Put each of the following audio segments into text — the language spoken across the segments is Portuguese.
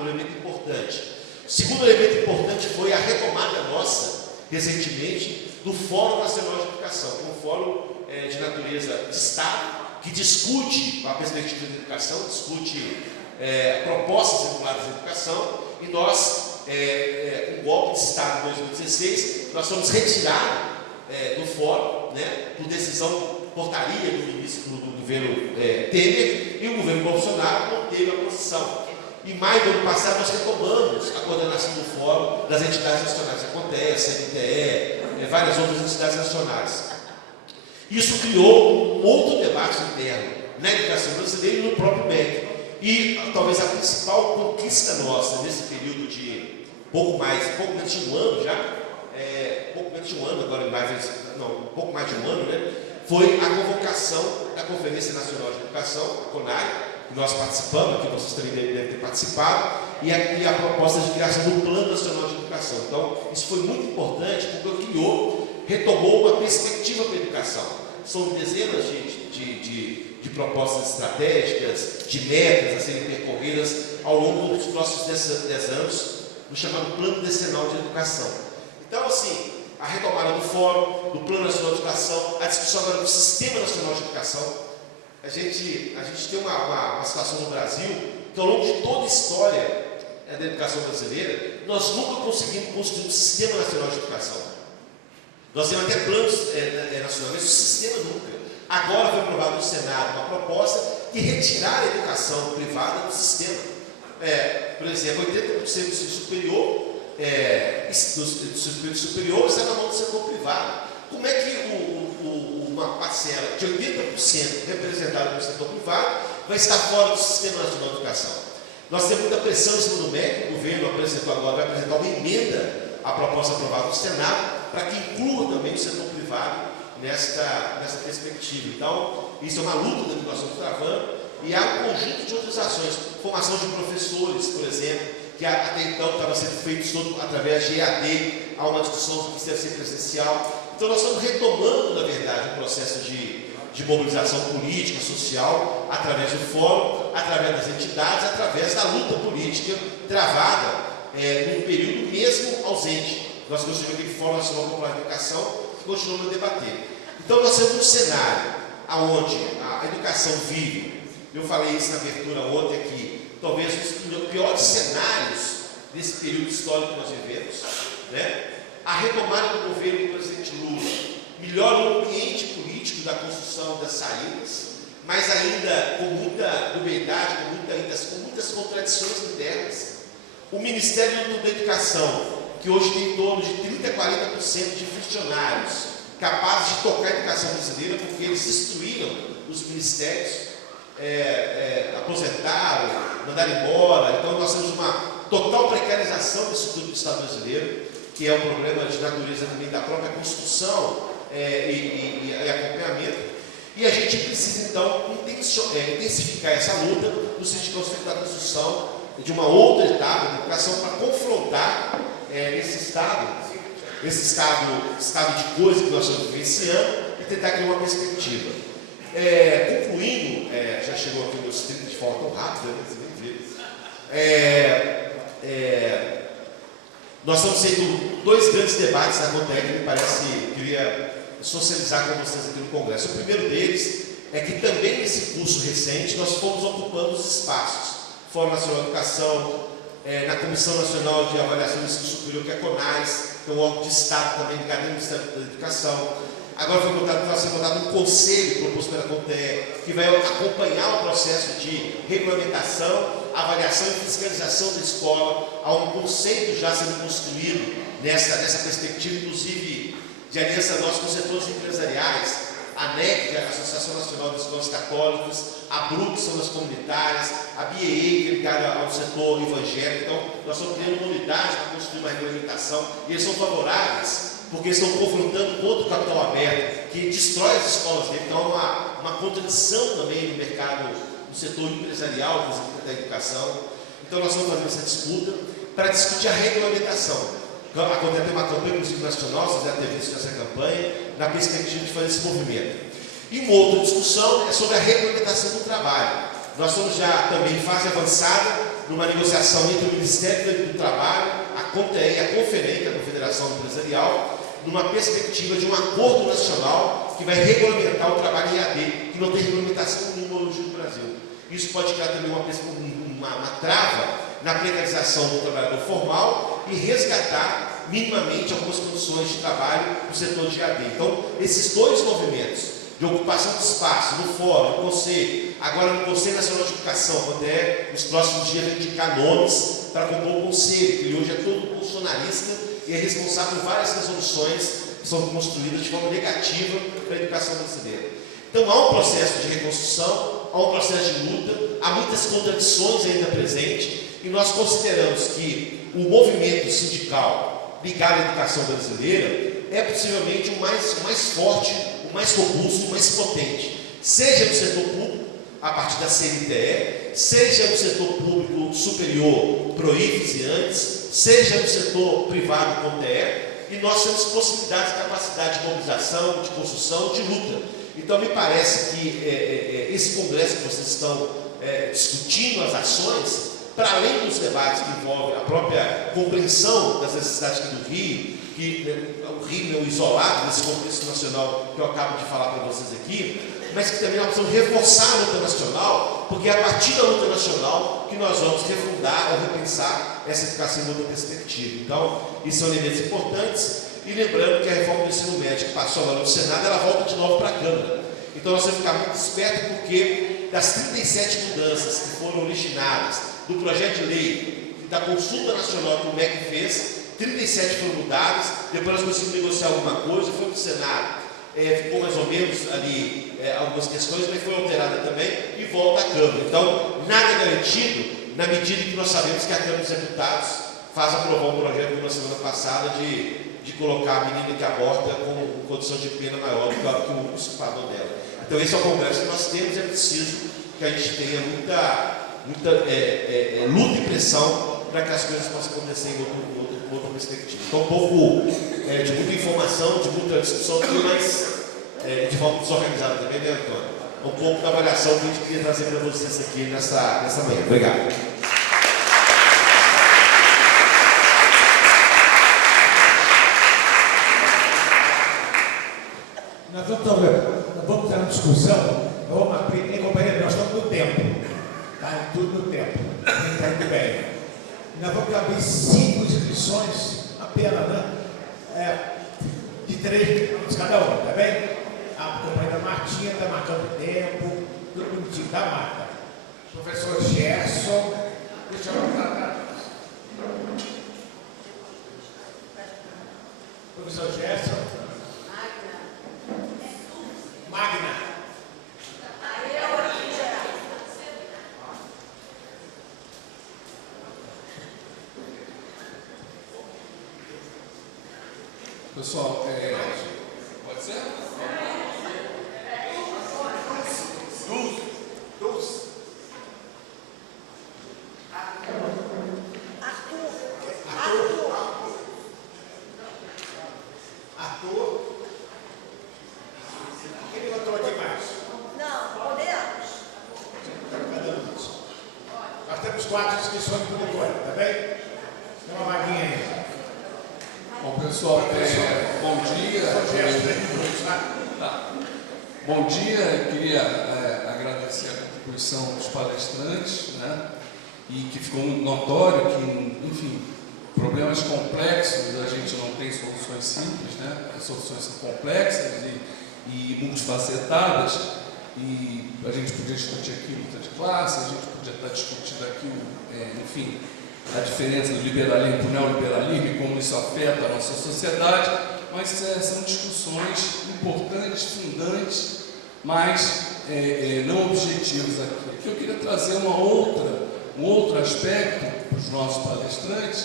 um elemento importante. O segundo elemento importante foi a retomada nossa, recentemente, do Fórum Nacional de Educação, que é um fórum de natureza de Estado, que discute a perspectiva da educação, discute propostas vinculadas à educação, e nós, com o golpe de Estado em 2016, nós fomos retirados do fórum, né, por decisão, portaria do ministro do governo Temer, e o governo Bolsonaro não teve a posição. Em maio do ano passado, nós retomamos a coordenação do fórum das entidades nacionais, a CONTES, a CNTE, várias outras entidades nacionais. Isso criou outro debate interno na educação brasileira e no próprio MEC. E talvez a principal conquista nossa nesse período de pouco menos de um ano já, pouco menos de um ano, agora um pouco mais de um ano, né? Foi a convocação da Conferência Nacional de Educação, a CONAE, que nós participamos, que vocês também devem ter participado, e a proposta de criação do Plano Nacional de Educação. Então, isso foi muito importante, porque retomou uma perspectiva para a educação. São dezenas de propostas estratégicas, de metas a serem percorridas ao longo dos próximos 10 anos, no chamado Plano Decenal de Educação. Então, assim, a retomada do Fórum, do Plano Nacional de Educação, a discussão agora do Sistema Nacional de Educação. A gente tem uma situação no Brasil que, ao longo de toda a história da educação brasileira, nós nunca conseguimos construir um Sistema Nacional de Educação. Nós temos até planos nacionais, mas o sistema nunca. Agora foi aprovado no Senado uma proposta de retirar a educação privada do sistema. Por exemplo, 80% do ensino superior, dos superiores está na mão do setor privado. Como é que uma parcela de 80% representada no setor privado vai estar fora do Sistema Nacional de Educação? Nós temos muita pressão em cima do MEC, o governo vai apresentar uma emenda à proposta aprovada no Senado, para que inclua também o setor privado nessa perspectiva. Então, isso é uma luta da educação que está travando, e há um conjunto de outras ações, formação de professores, por exemplo, que até então estava sendo feito através de EAD, há uma discussão que deve ser presencial. Então, nós estamos retomando, na verdade, um processo de mobilização política, social, através do fórum, através das entidades, através da luta política travada num período mesmo ausente. Nós construímos aquele Fórum Nacional Popular de Educação, que continuamos a debater. Então, nós temos um cenário onde a educação vive, eu falei isso na abertura ontem aqui, talvez um dos piores cenários desse período histórico que nós vivemos, né? A retomada do governo do presidente Lula melhora o ambiente político da construção das saídas, mas ainda com muita novidade, com muitas contradições internas. O Ministério da Educação, que hoje tem em torno de 30% a 40% de funcionários capazes de tocar a educação brasileira, porque eles destruíram os ministérios, aposentaram, mandaram embora. Então, nós temos uma total precarização do estrutura do Estado brasileiro, que é um problema de natureza também da própria construção e acompanhamento. E a gente precisa, então, intensificar essa luta no sentido da construção de uma outra etapa da educação para confrontar esse estado de coisa que nós estamos vivenciando e tentar criar uma perspectiva. Concluindo, já chegou aqui meus 30 de forma tão rápida, nós estamos tendo 2 grandes debates na CONTEC que me parece que queria socializar com vocês aqui no Congresso. O primeiro deles é que também nesse curso recente nós fomos ocupando os espaços. Fórum Nacional de Educação, na Comissão Nacional de Avaliação do Ensino Superior, que é a CONAES, que é um órgão de Estado também, ligado ao Ministério da Educação. Agora vai ser montado um conselho proposto pela CONTEC, que vai acompanhar o processo de regulamentação, avaliação e fiscalização da escola. Há um conceito já sendo construído nessa perspectiva, inclusive de aliança nossa com os setores empresariais, a NEC, que é a Associação Nacional das Escolas Católicas, a BRU, que são das comunitárias, a BEE, que é ligada ao setor evangélico. Então, nós estamos criando uma unidade para construir uma regulamentação, e eles são favoráveis, porque estão confrontando contra o capital aberto, que destrói as escolas dele. Então, há uma contradição também no mercado, no setor empresarial, da educação. Então, nós vamos fazer essa disputa para discutir a regulamentação. A CONTEC tem uma campanha, inclusive, nacional, vocês devem ter visto essa campanha, na perspectiva de fazer esse movimento. E uma outra discussão é sobre a regulamentação do trabalho. Nós estamos já também em fase avançada numa negociação entre o Ministério do Trabalho, a CONTEE e a Conferem, que é a Confederação Empresarial, numa perspectiva de um acordo nacional que vai regulamentar o trabalho em EAD, que não tem regulamentação nenhuma hoje no Brasil. Isso pode criar também uma trava na precarização do trabalhador formal e resgatar minimamente algumas condições de trabalho no setor de EAD. Então, esses dois movimentos de ocupação de espaço no Fórum, no Conselho, agora no Conselho Nacional de Educação, quando nos próximos dias vai indicar nomes para compor o Conselho, que hoje é todo bolsonarista e é responsável por várias resoluções que são construídas de forma negativa para a educação brasileira. Então, há um processo de reconstrução, há um processo de luta, há muitas contradições ainda presentes, e nós consideramos que o movimento sindical ligado à educação brasileira é possivelmente o mais forte, o mais robusto, o mais potente, seja no setor público, a partir da CNTE, seja no setor público superior, PROIFES e antes, seja no setor privado, CONTEE, e nós temos possibilidade e capacidade de mobilização, de construção, de luta. Então, me parece que esse congresso que vocês estão discutindo as ações, para além dos debates que envolvem a própria compreensão das necessidades aqui do Rio, que o Rio é o isolado desse contexto nacional que eu acabo de falar para vocês aqui, mas que também nós precisamos reforçar a luta nacional, porque é a partir da luta nacional que nós vamos refundar ou repensar essa educação em outra perspectiva. Então, isso são elementos importantes, e lembrando que a reforma do ensino médio que passou agora no Senado, ela volta de novo para a Câmara. Então, nós temos que ficar muito espertos, porque das 37 mudanças que foram originadas do projeto de lei da consulta nacional que o MEC fez, 37 foram mudadas, depois nós conseguimos negociar alguma coisa, foi para o Senado, ficou mais ou menos ali algumas questões, mas foi alterada também e volta à Câmara. Então, nada é garantido na medida que nós sabemos que a Câmara dos Deputados faz aprovar um projeto na semana passada de colocar a menina que aborta com condição de pena maior do que o usurpador dela. Então, esse é o congresso que nós temos, é preciso que a gente tenha muita luta e pressão para que as coisas possam acontecer em outra perspectiva. Então, um pouco de muita informação, de muita discussão, mas de forma desorganizada também, né, Antônio? Um pouco da avaliação que a gente queria trazer para vocês aqui nessa manhã. Obrigado. Nós vamos ter uma discussão, vamos abrir, companheiro, nós estamos no tempo, tá? Tudo no tempo, está muito bem. Nós vamos abrir 5 inscrições, apenas, né? De 3 minutos cada um, tá bem? A companheira Martinha está marcando o tempo, tudo bonitinho, tá, Marta? Professor Gerson, deixa eu anotar. Professor Gerson. Magna. Pessoal, pode ser? Dulce. Arthur. Quem levantou aqui mais? Não, podemos. Nós temos 4 inscrições por enquanto, tá bem? Tem uma vaguinha aí. Bom, pessoal, bom dia. Bom dia, eu queria agradecer a contribuição dos palestrantes, né? E que ficou notório que, enfim, problemas complexos, a gente não tem soluções simples, né? As soluções são complexas e multifacetadas, e a gente podia discutir aqui luta de classe, a gente podia estar discutindo aqui, enfim, a diferença do liberalismo para o neoliberalismo e como isso afeta a nossa sociedade, mas são discussões importantes, fundantes, mas não objetivos aqui. Aqui eu queria trazer um outro aspecto para os nossos palestrantes,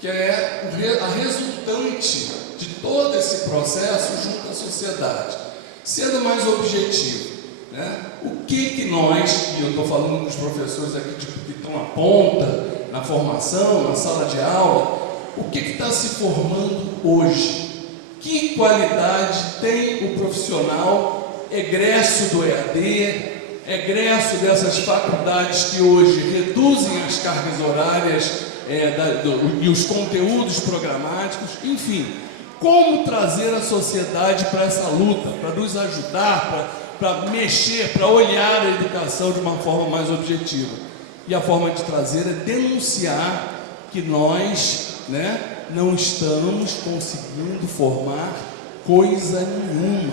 que é a resultante de todo esse processo junto à sociedade. Sendo mais objetivo, né? O que nós, e eu estou falando com os professores aqui que estão à ponta, na formação, na sala de aula, o que está se formando hoje? Que qualidade tem o profissional egresso do EAD, egresso dessas faculdades que hoje reduzem as cargas horárias e os conteúdos programáticos, enfim, como trazer a sociedade para essa luta, para nos ajudar, para mexer, para olhar a educação de uma forma mais objetiva. E a forma de trazer é denunciar que nós, não estamos conseguindo formar coisa nenhuma.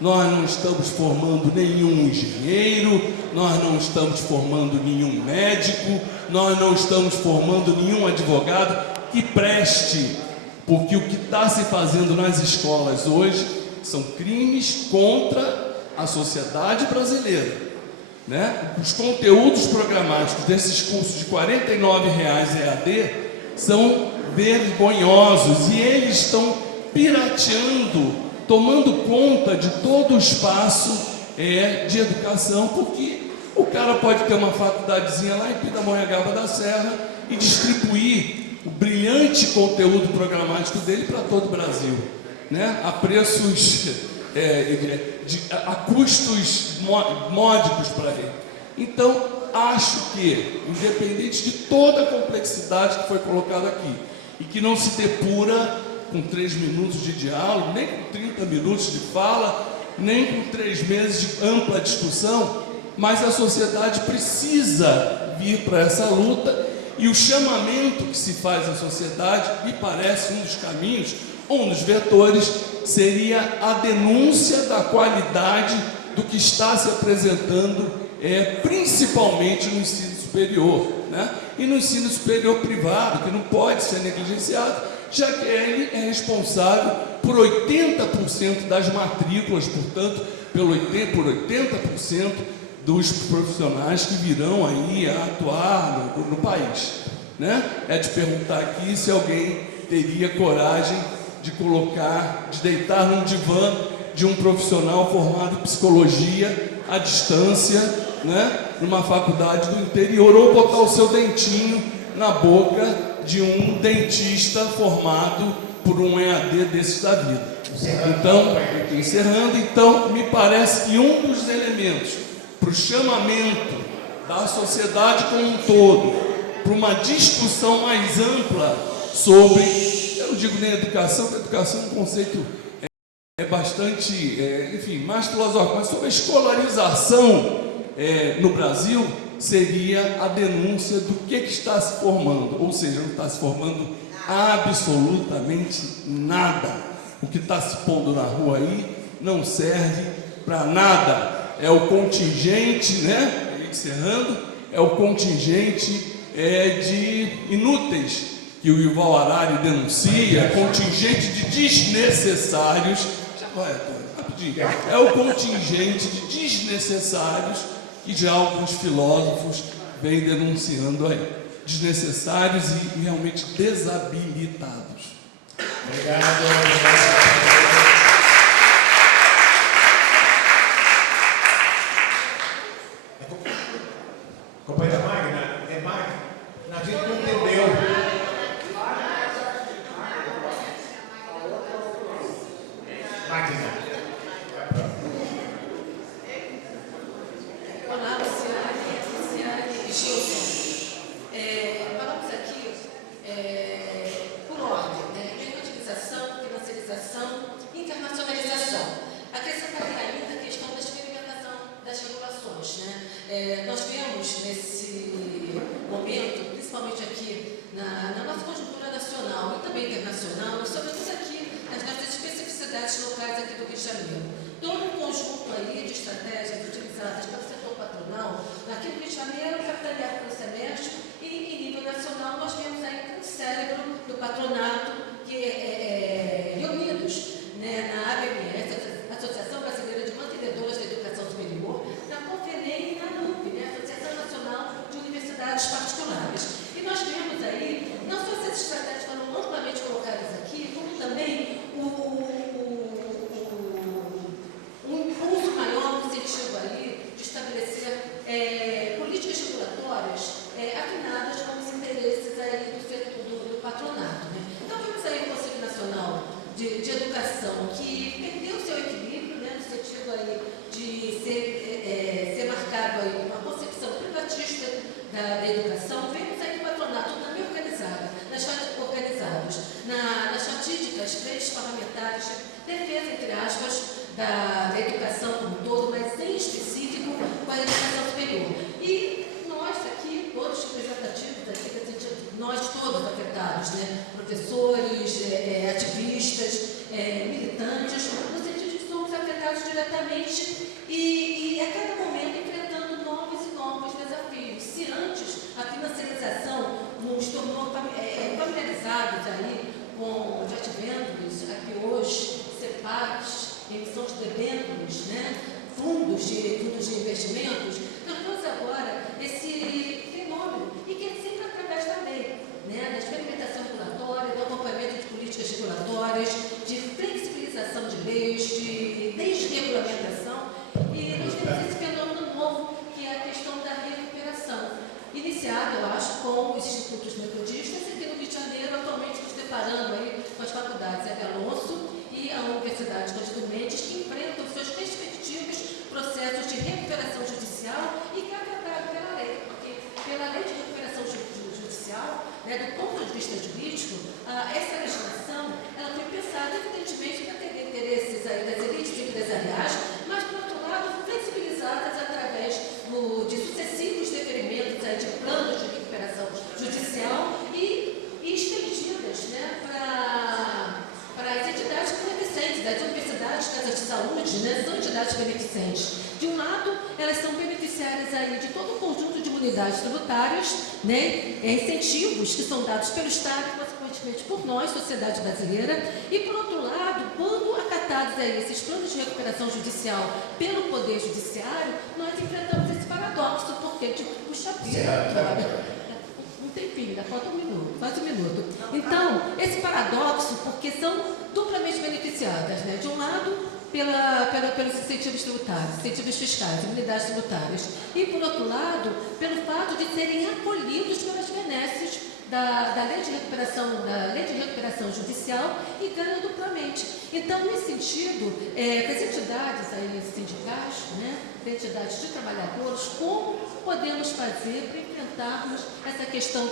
Nós não estamos formando nenhum engenheiro, nós não estamos formando nenhum médico, nós não estamos formando nenhum advogado que preste, porque o que está se fazendo nas escolas hoje são crimes contra a sociedade brasileira, Os conteúdos programáticos desses cursos de R$ 49 EAD são vergonhosos e eles estão pirateando, tomando conta de todo o espaço de educação, porque o cara pode ter uma faculdadezinha lá em Pindamonhangaba da Serra e distribuir o brilhante conteúdo programático dele para todo o Brasil, a preços, a custos módicos para ele. Então, acho que, independente de toda a complexidade que foi colocada aqui, e que não se depura com 3 minutos de diálogo, nem com 30 minutos de fala, nem com 3 meses de ampla discussão, mas a sociedade precisa vir para essa luta, e o chamamento que se faz à sociedade, me parece um dos caminhos, um dos vetores, seria a denúncia da qualidade do que está se apresentando, principalmente no ensino superior, e no ensino superior privado, que não pode ser negligenciado, já que ele é responsável por 80% das matrículas, portanto, por 80% dos profissionais que virão aí a atuar no país. É de perguntar aqui se alguém teria coragem de deitar num divã de um profissional formado em psicologia à distância, numa faculdade do interior, ou botar o seu dentinho na boca de um dentista formado por um EAD desses da vida. Então, encerrando, me parece que um dos elementos para o chamamento da sociedade como um todo, para uma discussão mais ampla sobre, eu não digo nem educação, porque educação é um conceito bastante, mais filosófico, mas sobre a escolarização no Brasil, seria a denúncia do que está se formando, ou seja, não está se formando absolutamente nada. O que está se pondo na rua aí não serve para nada. É o contingente, encerrando, é o contingente de inúteis que o Yuval Harari denuncia, contingente de desnecessários. Rapidinho. É o contingente de desnecessários que já alguns filósofos vêm denunciando aí. Desnecessários e realmente desabilitados. Obrigado. Companheira Magna, a gente não entendeu. Magna. Olá, Luciane e Gilson. Falamos aqui por ordem, mercantilização, financiarização, internacionalização. Acrescentaria ainda a questão da experimentação das regulações. Nós vemos nesse momento, principalmente aqui na nossa conjuntura nacional e também internacional, e sobretudo aqui nas nossas especificidades locais aqui do Rio de Janeiro, todo um conjunto aí de estratégias utilizadas pelo setor patronal, aqui no Rio de Janeiro, capitaneado pelo Semestre, e em nível nacional nós vemos aí um cérebro do patronato que reunidos na ABMS, Associação Brasileira de Mantenedoras da Educação Superior, na CONFENEM e na ANUP, Associação Nacional de Universidades Particulares. E nós vemos aí, não só essas estratégias foram amplamente colocadas aqui, como também um impulso maior no sentido aí de estabelecer políticas de da educação como um todo, mas em específico com a educação superior. E nós aqui, todos representativos aqui, nós todos afetados, né? Professores, ativistas, militantes, no sentido de que somos afetados diretamente e a cada momento enfrentando novos e novos desafios. Se antes a financiarização nos tornou familiarizados aí com os adventos, aqui hoje, CEPACs, emissão de debêntures, né? fundos de investimentos, nós temos agora esse fenômeno, e que é sempre através da lei, né? Da experimentação regulatória, do acompanhamento de políticas regulatórias, de flexibilização de leis, de desregulamentação, e nós temos esse fenômeno novo, que é a questão da recuperação, iniciado, eu acho, com os institutos metodistas, e aqui no Rio de Janeiro, atualmente nos deparando aí com as faculdades Hebe Alonso e a Universidade Cândido Mendes, que enfrentam seus respectivos processos de recuperação judicial e que é afetado pela lei, porque pela lei de recuperação judicial, né, do ponto de vista jurídico, essa legislação ela foi pensada, evidentemente, para atender interesses aí das elites empresariais, mas, por outro lado, flexibilizadas através de sucessivos deferimentos aí de planos de recuperação judicial e estendidas, né, para as entidades beneficentes, as universidades, casas de saúde, né, são entidades beneficentes. De um lado, elas são beneficiárias aí de todo um conjunto de unidades tributárias, né, incentivos que são dados pelo Estado e, consequentemente, por nós, sociedade brasileira, e, por outro lado, quando acatados aí esses planos de recuperação judicial pelo Poder Judiciário, nós enfrentamos esse paradoxo, porque, puxa vida, um tempinho, ainda falta um minuto, quase um minuto. Então, esse paradoxo, porque são duplamente beneficiadas, né? De um lado, pelos incentivos tributários, incentivos fiscais, unidades tributárias, e, por outro lado, pelo fato de serem acolhidos pelas benesses da lei de recuperação judicial e ganham duplamente. Então, nesse sentido, as entidades aí, sindicais, né, as entidades de trabalhadores, como podemos fazer para enfrentarmos essa questão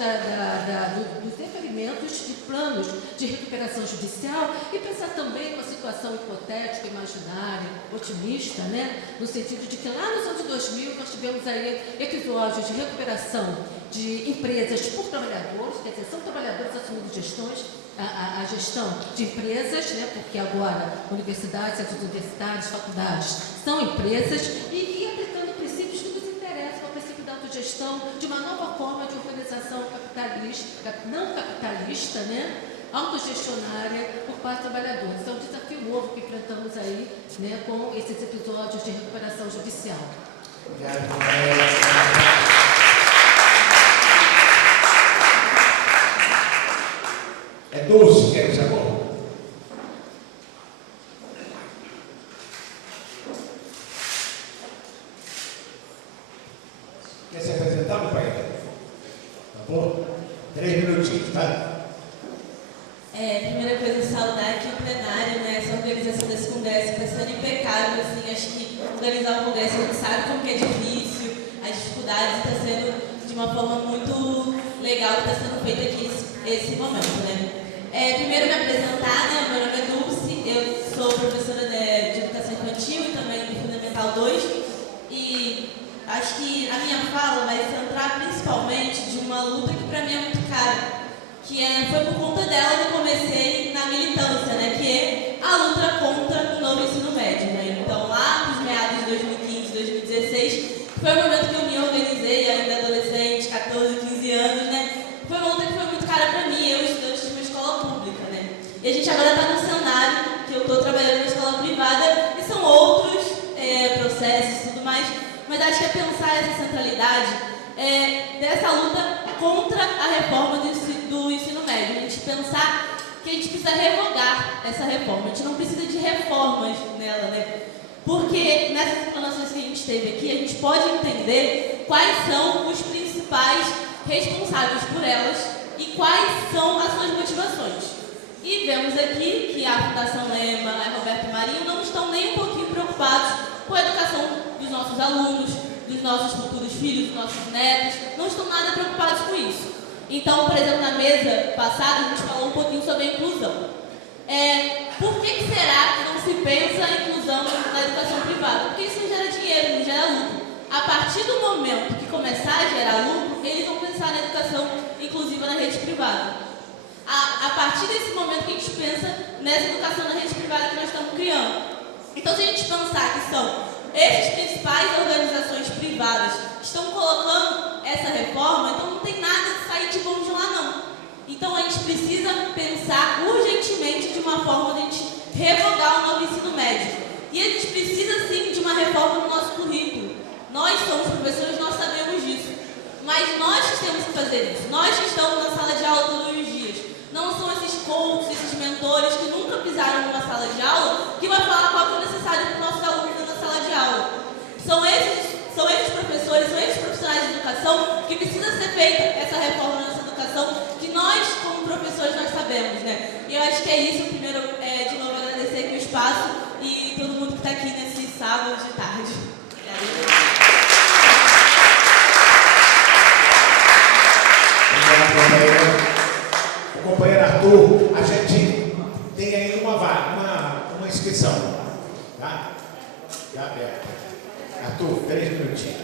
dos deferimentos de planos de recuperação judicial e pensar também com a situação hipotética, imaginária, otimista, né, no sentido de que lá nos anos 2000 nós tivemos aí episódios de recuperação de empresas por trabalhadores, quer dizer, são trabalhadores assumindo gestões, a gestão de empresas, né, porque agora universidades, as universidades, faculdades são empresas e aplicando princípios que nos interessam, o princípio da autogestão, de uma nova forma de organização capitalista, não capitalista, né, autogestionária por parte dos trabalhadores. É um desafio novo que enfrentamos aí, né, com esses episódios de recuperação judicial. É doce, quer dizer, amor? Quer se apresentar, meu pai? Tá bom? 3 minutinhos, tá? Primeira coisa, saudar aqui o plenário, né? Essa organização desse congresso está sendo impecável, assim, acho que organizar um congresso, a gente sabe como que é difícil, as dificuldades, está sendo de uma forma muito legal que está sendo feito aqui esse momento, né? Primeiro me apresentar, né? Meu nome é Dulce, eu sou professora de Educação Infantil e também do Fundamental 2 e acho que a minha fala vai centrar principalmente de uma luta que para mim é muito cara, que foi por conta dela que eu comecei na militância, né? Que é a luta contra o novo ensino médio, né? Então lá nos meados de 2015, 2016, foi o momento que eu me organizei, ainda adolescente, 14, 15 anos, né? Foi uma luta que foi muito cara para mim, eu estudante de uma escola pública, né? E a gente agora está num cenário que eu estou trabalhando numa escola privada e são outros processos e tudo mais, mas acho que é pensar essa centralidade dessa luta contra a reforma do ensino médio. A gente pensar que a gente precisa revogar essa reforma, a gente não precisa de reformas nela, né? Porque nessas explanações que a gente teve aqui, a gente pode entender quais são os principais responsáveis por elas e quais são as suas motivações. E vemos aqui que a Fundação Lema, a Roberto Marinho não estão nem um pouquinho preocupados com a educação dos nossos alunos, dos nossos futuros filhos, dos nossos netos, não estão nada preocupados com isso. Então, por exemplo, na mesa passada, a gente falou um pouquinho sobre a inclusão. Por que será que não se pensa em inclusão na educação privada? Porque isso não gera dinheiro, não gera lucro. A partir do momento que começar a gerar lucro, eles vão pensar na educação inclusiva na rede privada. A partir desse momento que a gente pensa nessa educação na rede privada que nós estamos criando. Então, se a gente pensar que são essas principais organizações privadas que estão colocando essa reforma, então não tem nada de sair de bom de lá, não. Então, a gente precisa pensar urgentemente de uma forma de a gente revogar o novo ensino médio. E a gente precisa, sim, de uma reforma no nosso currículo. Nós somos professores, nós sabemos disso. Mas nós que temos que fazer isso. Nós que estamos na sala de aula todos os dias. Não são esses coaches, esses mentores que nunca pisaram numa sala de aula que vai falar qual que é necessário para os nossos alunos na sala de aula. São esses professores, são esses profissionais de educação que precisa ser feita essa reforma nessa educação que nós, como professores, nós sabemos, né? E eu acho que é isso. Primeiro, de novo, agradecer aqui o espaço e todo mundo que está aqui nesse sábado de tarde. Obrigado, companheiro. Companheiro Arthur, a gente tem aí uma inscrição, tá? Já aberta. Arthur, 3 minutinhos.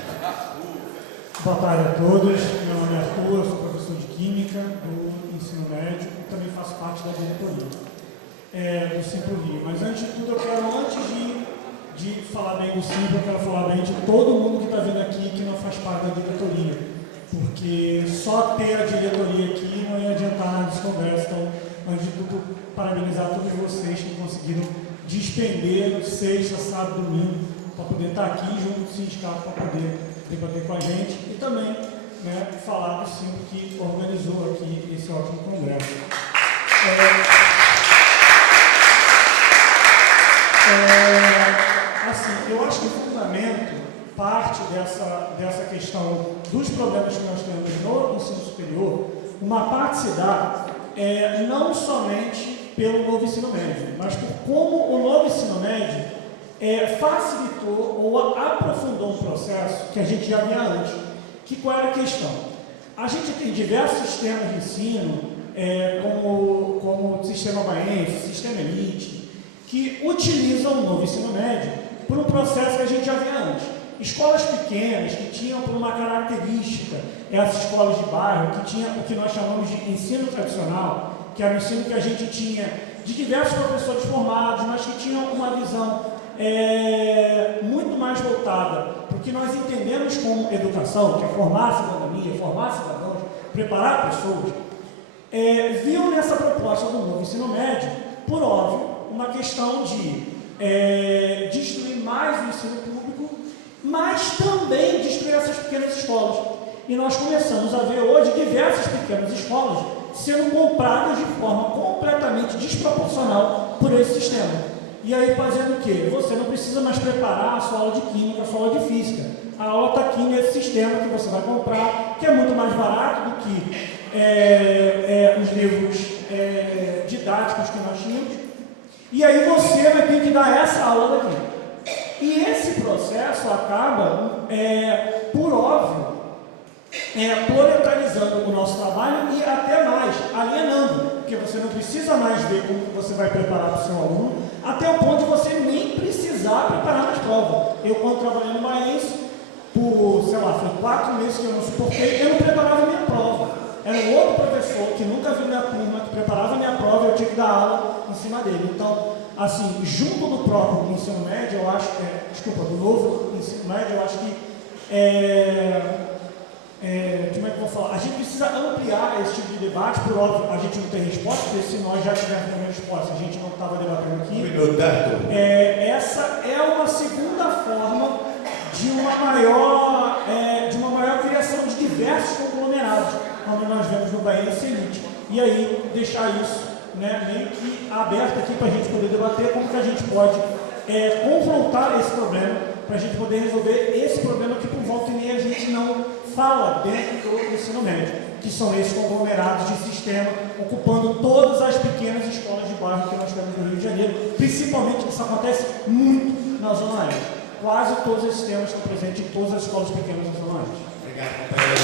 Boa tarde a todos. Meu nome é Arthur, eu sou professor de Química do ensino médio e também faço parte da diretoria do Simpro Rio. Mas antes de tudo, eu quero, antes de falar bem do Simpro, eu quero falar bem de todo mundo que está vindo aqui que não faz parte da diretoria. Porque só ter a diretoria aqui não ia adiantar nada dessa conversa. Então, antes de tudo, parabenizar todos vocês que conseguiram despender sexta, sábado, domingo, para poder estar aqui junto do sindicato, para poder debater com a gente e também, né, falar do Simpro que organizou aqui esse ótimo congresso. Assim, eu acho que o fundamento parte dessa questão dos problemas que nós temos no ensino superior, uma parte se dá não somente pelo novo ensino médio, mas por como o novo ensino médio facilitou ou aprofundou um processo que a gente já via antes. Qual era a questão? A gente tem diversos sistemas de ensino, como o sistema Baense, sistema Elite, que utilizam o novo ensino médio por um processo que a gente já via antes. Escolas pequenas que tinham por uma característica, essas escolas de bairro, que tinham o que nós chamamos de ensino tradicional, que era o ensino que a gente tinha de diversos professores formados, mas que tinham uma visão muito mais voltada para o que nós entendemos como educação, que é formar a cidadania, formar cidadãos, preparar pessoas, viam nessa proposta do novo ensino médio, por óbvio, uma questão de destruir mais o ensino público, mas também destruir essas pequenas escolas. E nós começamos a ver hoje diversas pequenas escolas sendo compradas de forma completamente desproporcional por esse sistema. E aí fazendo o quê? Você não precisa mais preparar a sua aula de química, a sua aula de física. A aula está aqui nesse sistema que você vai comprar, que é muito mais barato do que os livros didáticos que nós tínhamos. E aí você vai ter que dar essa aula daqui. E esse processo acaba, por óbvio, proletarizando o nosso trabalho e até mais, alienando, porque você não precisa mais ver como você vai preparar para o seu aluno, até o ponto de você nem precisar preparar mais prova. Eu, quando trabalhei no Baense, por, sei lá, foi 4 meses que eu não suportei, eu não preparava minha prova. Era um outro professor que nunca viu minha turma, que preparava minha prova e eu tinha que dar aula em cima dele. Então, assim, junto do próprio ensino médio, eu acho, do novo ensino médio, eu acho que, como é que eu vou falar? A gente precisa ampliar esse tipo de debate, por óbvio, a gente não tem resposta, porque se nós já tivéssemos uma resposta, a gente não estava debatendo aqui. Essa é uma segunda forma de uma maior criação de diversos conglomerados, como nós vemos no Baense Elite. E aí, deixar isso, né, meio que aberto aqui para a gente poder debater como que a gente pode confrontar esse problema, para a gente poder resolver esse problema que por volta e meia a gente não fala dentro do ensino médio, que são esses conglomerados de sistema, ocupando todas as pequenas escolas de bairro que nós temos no Rio de Janeiro, principalmente, isso acontece muito na Zona Oeste. Quase todos esses temas estão presentes em todas as escolas pequenas da Zona Oeste. Obrigado, companheiro.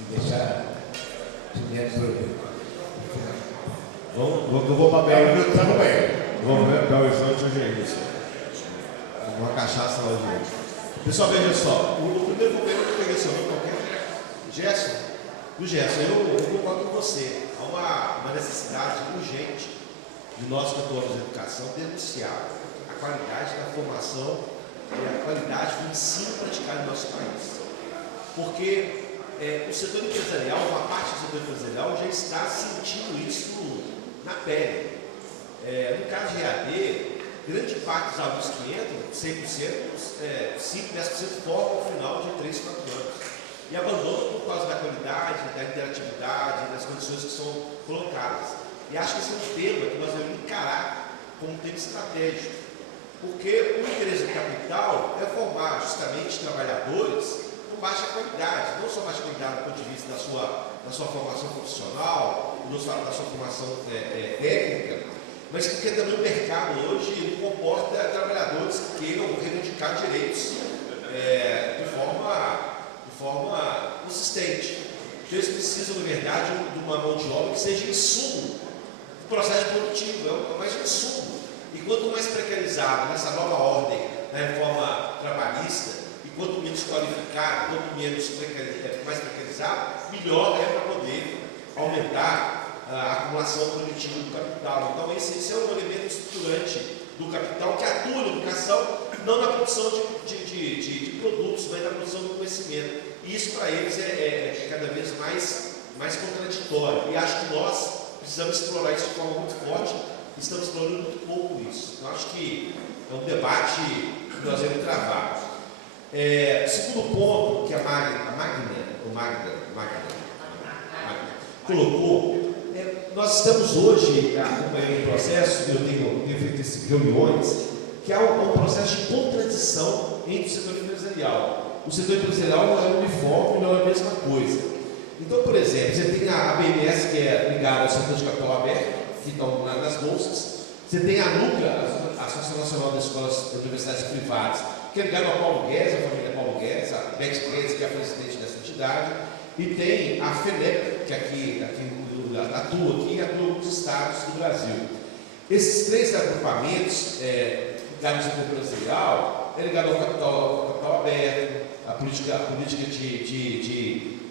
e deixar de menos problema. Eu vou para Belo Horizonte, tá no banheiro. Vamos ver Belo Horizonte hoje é isso. Uma cachaça lá de. Pessoal, veja só, o primeiro problema que eu peguei seu nome, qualquer Gerson, eu concordo com você. Há uma necessidade urgente de nós que atuamos em educação denunciar a qualidade da formação e a qualidade do ensino praticado no nosso país. Porque o setor empresarial, uma parte do setor empresarial já está sentindo isso na pele. No caso de EAD, grande parte dos alunos que entram, 100%, 5, 10% formam no final de 3, 4 anos. E abandonam por causa da qualidade, da interatividade, das condições que são colocadas. E acho que esse é um tema que nós devemos encarar como um tema estratégico. Porque o interesse do capital é formar justamente trabalhadores com baixa qualidade, não só baixa qualidade do ponto de vista da sua formação profissional, da sua formação técnica, mas porque também o mercado hoje comporta trabalhadores que queiram reivindicar direitos de forma consistente. Então eles precisam, na verdade, de uma mão de obra que seja insumo do processo produtivo, é mais insumo. E quanto mais precarizado nessa nova ordem, na reforma trabalhista, e quanto menos qualificado, quanto mais precarizado, melhor é para poder aumentar a acumulação produtiva do capital. Então esse é um elemento estruturante do capital que atua na educação, não na produção de produtos, mas na produção do conhecimento. E isso para eles é cada vez mais contraditório. E acho que nós precisamos explorar isso de forma muito forte. Estamos explorando muito pouco isso. Eu acho que é um debate que nós devemos travar. Segundo ponto que a Magda colocou, nós estamos hoje acompanhando um processo, eu tenho feito essas reuniões, que há um processo de contradição entre o setor empresarial. O setor empresarial não é uniforme, não é a mesma coisa. Então, por exemplo, você tem a BNS, que é ligada ao setor de capital aberto, que estão nas bolsas. Você tem a NUCA, a Associação Nacional das Escolas e Universidades Privadas, que é ligada ao Paulo Guedes, a família Paulo Guedes, a Beth Guedes, que é a presidente dessa entidade, e tem a FENEP, que aqui atua aqui e atua nos estados do Brasil. Esses três agrupamentos, ligados ao setor empresarial, é ligado ao capital aberto, a política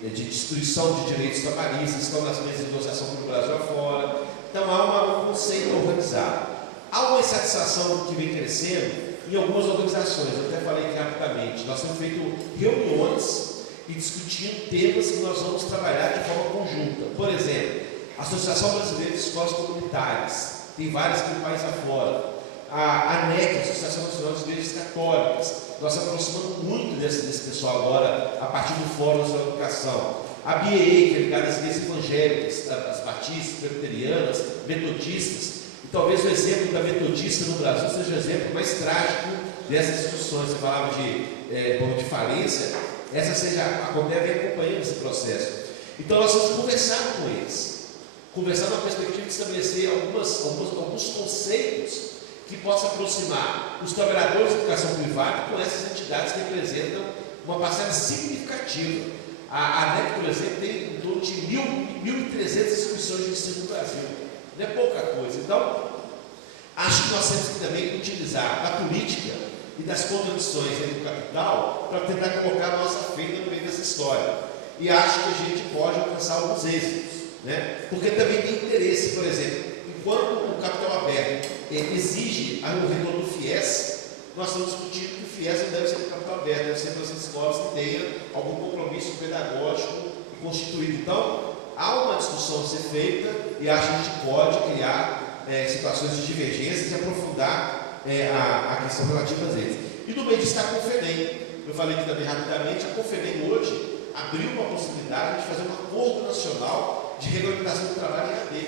de destruição de direitos trabalhistas, estão nas mesas de negociação pelo Brasil afora. Então há um conceito organizado. Há uma insatisfação que vem crescendo em algumas organizações, eu até falei aqui rapidamente. Nós temos feito reuniões e discutindo temas que nós vamos trabalhar de forma conjunta. Por exemplo, a Associação Brasileira de Escolas Comunitárias, tem várias aqui no país afora. A ANEC, a Associação Nacional de Igrejas Católicas, nós estamos aproximando muito desse pessoal agora, a partir do Fórum Nacional de Educação. A BEA, que é ligada às igrejas evangélicas, as batistas, presbiterianas, metodistas. E talvez o exemplo da metodista no Brasil seja o exemplo mais trágico dessas discussões. Você falava de falência, essa seja a Comédia vem acompanhando esse processo. Então nós vamos conversar com eles, conversar na perspectiva de estabelecer alguns conceitos que possam aproximar os trabalhadores da educação privada com essas entidades que representam uma parcela significativa. A ANEC, por exemplo, tem em torno de 1.300 instituições de ensino no Brasil. Não é pouca coisa. Então, acho que nós temos que também utilizar a política e das contradições entre o capital para tentar colocar a nossa fenda no meio dessa história. E acho que a gente pode alcançar alguns êxitos, né? Porque também tem interesse, por exemplo, enquanto o capital aberto exige o retorno do FIES, nós estamos discutindo que o FIES não deve ser do capital aberto, deve ser para as escolas que tenham algum compromisso pedagógico constituído. Então, há uma discussão a ser feita e acho que a gente pode criar situações de divergências e aprofundar a questão relativa a eles. E no meio disso está a Confenem. Eu falei aqui também rapidamente, a Confenem hoje abriu uma possibilidade de fazer um acordo nacional de regulamentação do trabalho em AD.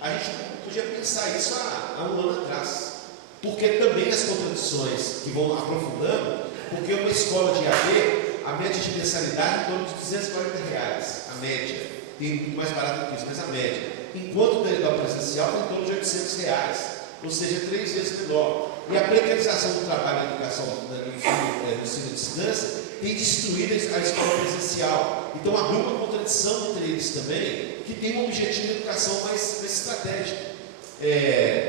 A gente podia pensar isso há um ano atrás, porque também as contradições que vão aprofundando, porque uma escola de AD, a média de mensalidade é em torno de R$240, a média, tem muito mais barato que isso, mas a média, enquanto o presencial está em torno de R$800, ou seja, 3 vezes menor. E a precarização do trabalho na educação, no ensino de distância, tem destruído a escola presencial. Então abriu uma contradição competição entre eles também, que tem um objetivo de educação mais estratégico.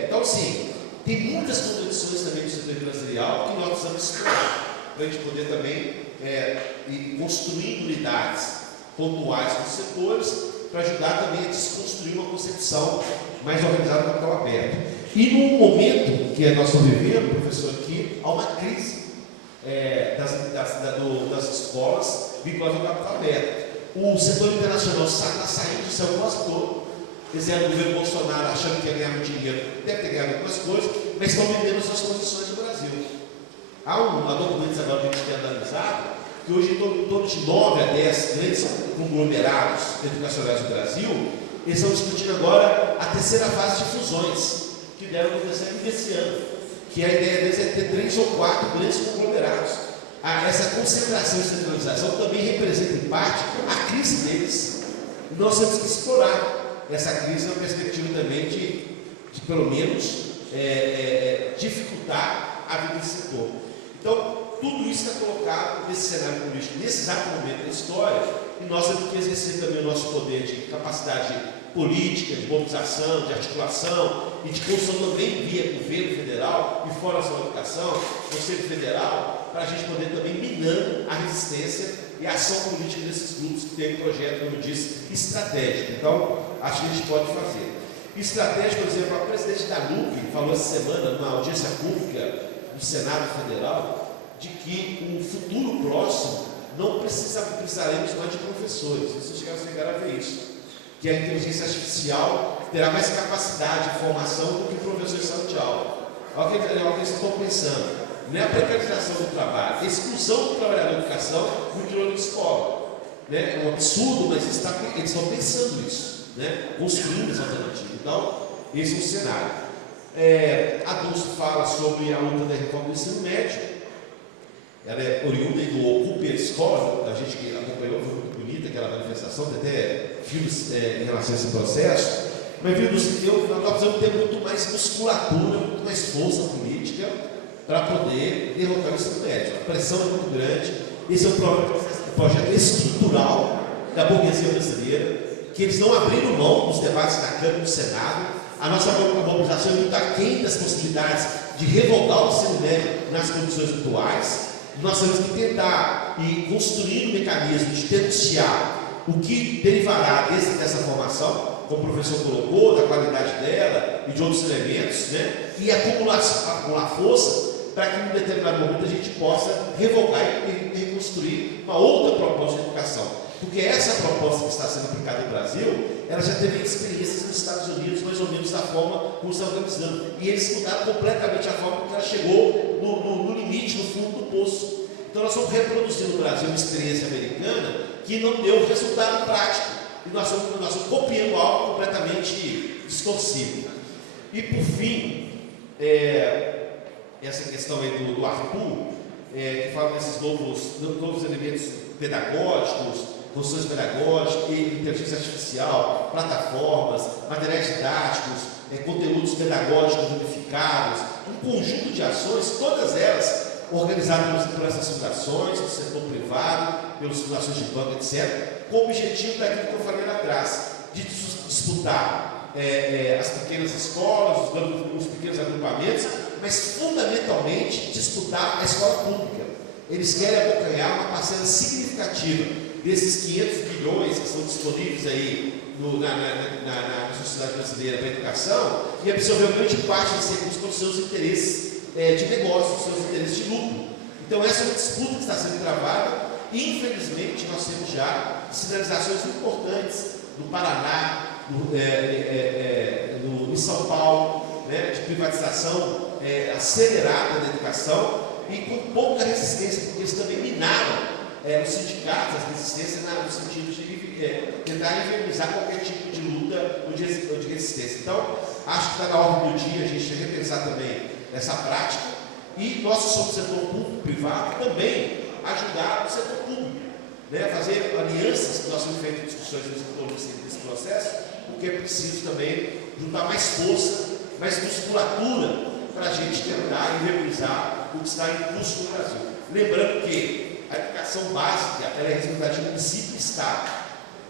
Então, assim, tem muitas competições também do setor empresarial que nós precisamos explorar, para a gente poder também ir construindo unidades pontuais nos setores, para ajudar também a desconstruir uma concepção mais organizada do capital aberto. E no momento que nós estamos vivendo, professor, aqui, há uma crise das escolas vinculadas ao capital aberto. O setor internacional está saindo do céu quase todo. Eles eram do governo Bolsonaro achando que ia ganhar muito dinheiro, deve ter ganhado algumas coisas, mas estão vendendo suas posições no Brasil. Há documentos agora que a gente tem analisado, que hoje em torno de 9 a 10 grandes conglomerados educacionais do Brasil, eles estão discutindo agora a terceira fase de fusões, que devem acontecer ainda esse ano. Que a ideia deles é ter 3 ou 4 grandes conglomerados. Essa concentração e centralização também representa, em parte, a crise deles. E nós temos que explorar essa crise na perspectiva também de pelo menos, dificultar a vida desse setor. Então, tudo isso está colocado nesse cenário político, nesse exato momento da história, e nós temos que exercer também o nosso poder de capacidade política, de mobilização, de articulação e de construção também via governo federal e fora da sua educação, Conselho Federal, para a gente poder também minando a resistência e a ação política desses grupos que têm um projeto, como eu disse, estratégico. Então, acho que a gente pode fazer. Estratégico, por exemplo, a presidente da NUC falou essa semana, numa audiência pública do Senado Federal, de que no futuro próximo não precisaremos mais de professores. Vocês chegaram a ver isso. Que a inteligência artificial terá mais capacidade de formação do que o professor em sala de aula. Olha o que eles estão pensando. Não é a precarização do trabalho, é a exclusão do trabalhador da educação no interior da escola. Né? É um absurdo, mas eles estão pensando isso, né? Construindo essa alternativa. Então, esse é um cenário. Adolfo fala sobre a luta da reforma do ensino médio. Ela é oriunda do Ocupe a Escola, a gente que acompanhou, foi muito bonita aquela manifestação, tem até filmes em relação a esse processo. Mas, viu, nós precisamos ter muito mais musculatura, muito mais força política para poder derrotar o ensino médio. A pressão é muito grande. Esse é um projeto estrutural da burguesia brasileira, que eles não abriram mão dos debates da Câmara e do Senado. A nossa mobilização é muito aquém das possibilidades de revogar o ensino médio nas condições atuais. Nós temos que tentar ir construindo um mecanismo de denunciar o que derivará dessa formação, como o professor colocou, da qualidade dela e de outros elementos, né? E acumular força para que, em um determinado momento, a gente possa revogar e construir uma outra proposta de educação. Porque essa proposta que está sendo aplicada no Brasil, ela já teve experiências nos Estados Unidos, mais ou menos da forma como está organizando. E eles mudaram completamente a forma que ela chegou no limite, no fundo do poço. Então, nós estamos reproduzindo no Brasil uma experiência americana que não deu resultado prático. E nós estamos copiando algo completamente distorcido. E, por fim, essa questão aí do Arthur, que fala desses novos elementos pedagógicos, noções pedagógicas, inteligência artificial, plataformas, materiais didáticos, conteúdos pedagógicos unificados, um conjunto de ações, todas elas organizadas por essas fundações, do setor privado, pelas fundações de banco, etc., com o objetivo daquilo que eu falei lá atrás, de disputar as pequenas escolas, os pequenos agrupamentos, mas fundamentalmente disputar a escola pública. Eles querem abocanhar uma parcela significativa desses 500 bilhões que são disponíveis aí na sociedade brasileira para a educação e absorver grande parte desses recursos com os seus interesses de negócio, seus interesses de lucro. Então, essa é uma disputa que está sendo travada e, infelizmente, nós temos já sinalizações importantes no Paraná, em São Paulo, né, de privatização acelerada da educação e com pouca resistência, porque eles também minaram os sindicatos, as resistências no sentido de tentar inviabilizar qualquer tipo de luta ou de resistência. Então, acho que está na ordem do dia a gente repensar também essa prática e nós que somos setor público-privado também ajudar o setor público, né? Fazer alianças que nós temos feito em discussões nesse processo, porque é preciso também juntar mais força, mais musculatura para a gente tentar inviabilizar o que está em curso no Brasil. Lembrando que a educação básica ela é responsabilidade do município e Estado.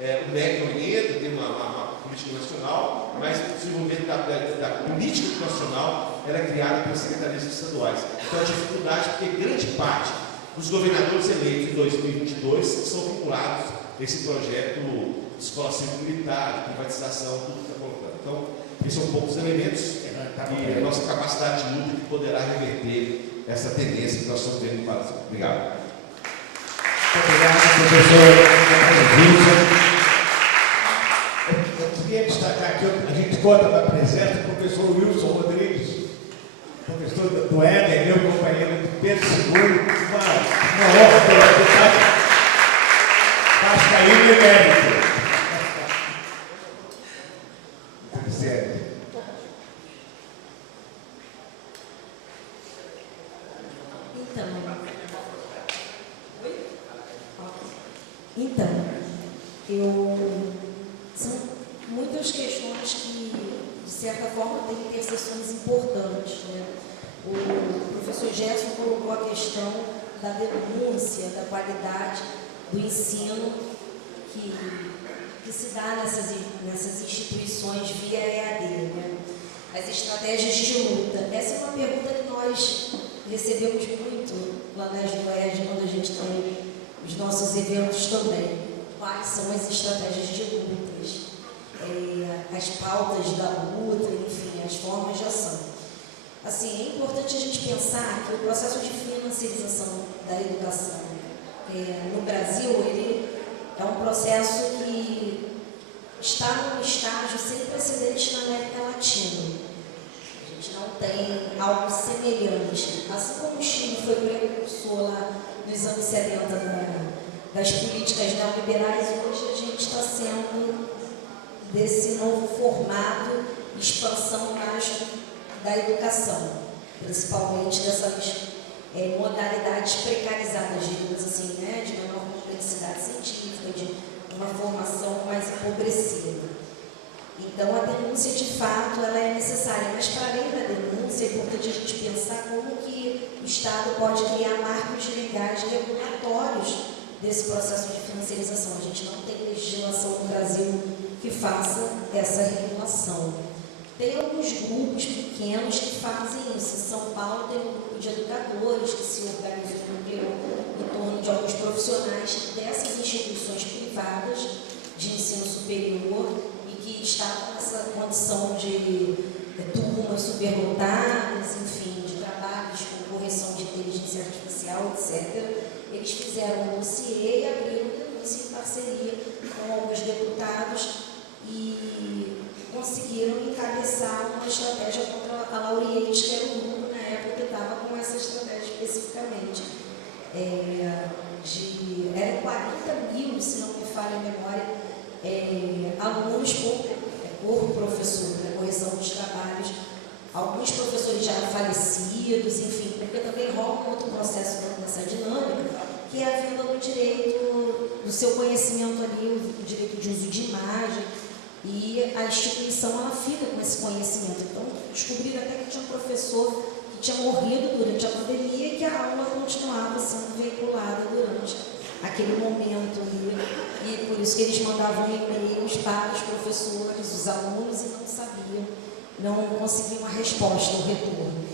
o MEC orienta, tem uma política nacional, mas o desenvolvimento da política nacional ela é criada pelas secretarias estaduais. Então, a dificuldade, porque grande parte dos governadores eleitos em 2022 são vinculados a esse projeto de escola civil-militar, de privatização, tudo que está colocando. Então, esses são poucos elementos e a nossa capacidade de luta que poderá reverter essa tendência que nós estamos vendo no Brasil. Obrigado. Obrigado, professor. Eu queria destacar que a gente conta com a presença do professor Wilson Rodrigues, professor do Éder, meu companheiro de Pedro II, uma honra pela cidade vascaíno e mérito. Sério. São muitas questões que, de certa forma, têm interseções importantes, né? O professor Gerson colocou a questão da denúncia, da qualidade do ensino que se dá nessas instituições via EAD, né? As estratégias de luta. Essa é uma pergunta que nós recebemos muito lá na SDOED, quando a gente tem os nossos eventos também. Quais são as estratégias de lutas, as pautas da luta, enfim, as formas de ação. Assim, é importante a gente pensar que o processo de financiarização da educação no Brasil, ele é um processo que está num estágio sem precedentes na América Latina. A gente não tem algo semelhante. Assim como o Chile foi precursor lá nos anos 70 das políticas neoliberais, hoje a gente está sendo desse novo formato, expansão mais da educação, principalmente dessas modalidades precarizadas, digamos assim, né, de menor complexidade científica, de uma formação mais empobrecida. Então, a denúncia, de fato, ela é necessária, mas para além da denúncia, é importante a gente pensar como que o Estado pode criar marcos legais regulatórios desse processo de financiarização. A gente não tem legislação no Brasil que faça essa regulação. Tem alguns grupos pequenos que fazem isso. Em São Paulo tem um grupo de educadores que se organizam em torno de alguns profissionais dessas instituições privadas de ensino superior e que estavam nessa condição de turmas superlotadas, enfim, de trabalhos com correção de inteligência artificial, etc. Eles fizeram um dossiê e abriram denúncia em parceria com alguns deputados e conseguiram encabeçar uma estratégia contra a Laureate, que era um grupo na época que estava com essa estratégia especificamente. Eram 40 mil, se não me falha a memória, alunos por professor, na correção dos trabalhos. Alguns professores já falecidos, enfim, porque também rola um outro processo dentro dessa dinâmica, que é a venda do direito, do seu conhecimento ali, o direito de uso de imagem, e a instituição ela fica com esse conhecimento. Então, descobriram até que tinha um professor que tinha morrido durante a pandemia e que a aula continuava sendo veiculada durante aquele momento ali, e por isso que eles mandavam e-mails para os professores, os alunos, e não sabiam, não conseguiam uma resposta, um retorno.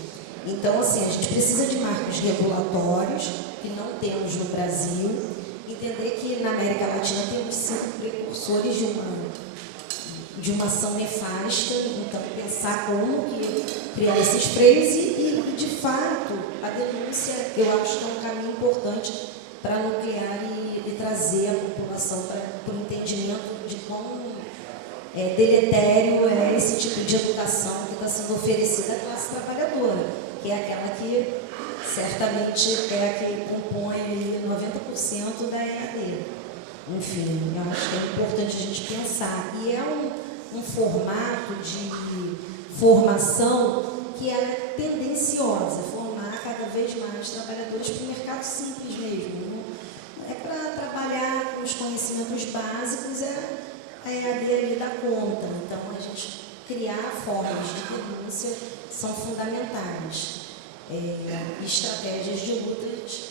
Então, assim, a gente precisa de marcos regulatórios, que não temos no Brasil, entender que na América Latina temos sido precursores de uma ação nefasta, então pensar como que criar esses freios e, de fato, a denúncia, eu acho que é um caminho importante para nuclear e trazer a população para o entendimento de quão deletério é esse tipo de educação que está sendo oferecida à classe trabalhadora, que é aquela que certamente é a que compõe 90% da EAD. Enfim, eu acho que é importante a gente pensar. E é um formato de formação que é tendenciosa, formar cada vez mais trabalhadores para o mercado simples mesmo. É para trabalhar com os conhecimentos básicos, a EAD ali dá conta. Então, a gente criar formas de denúncia são fundamentais. Estratégias de luta,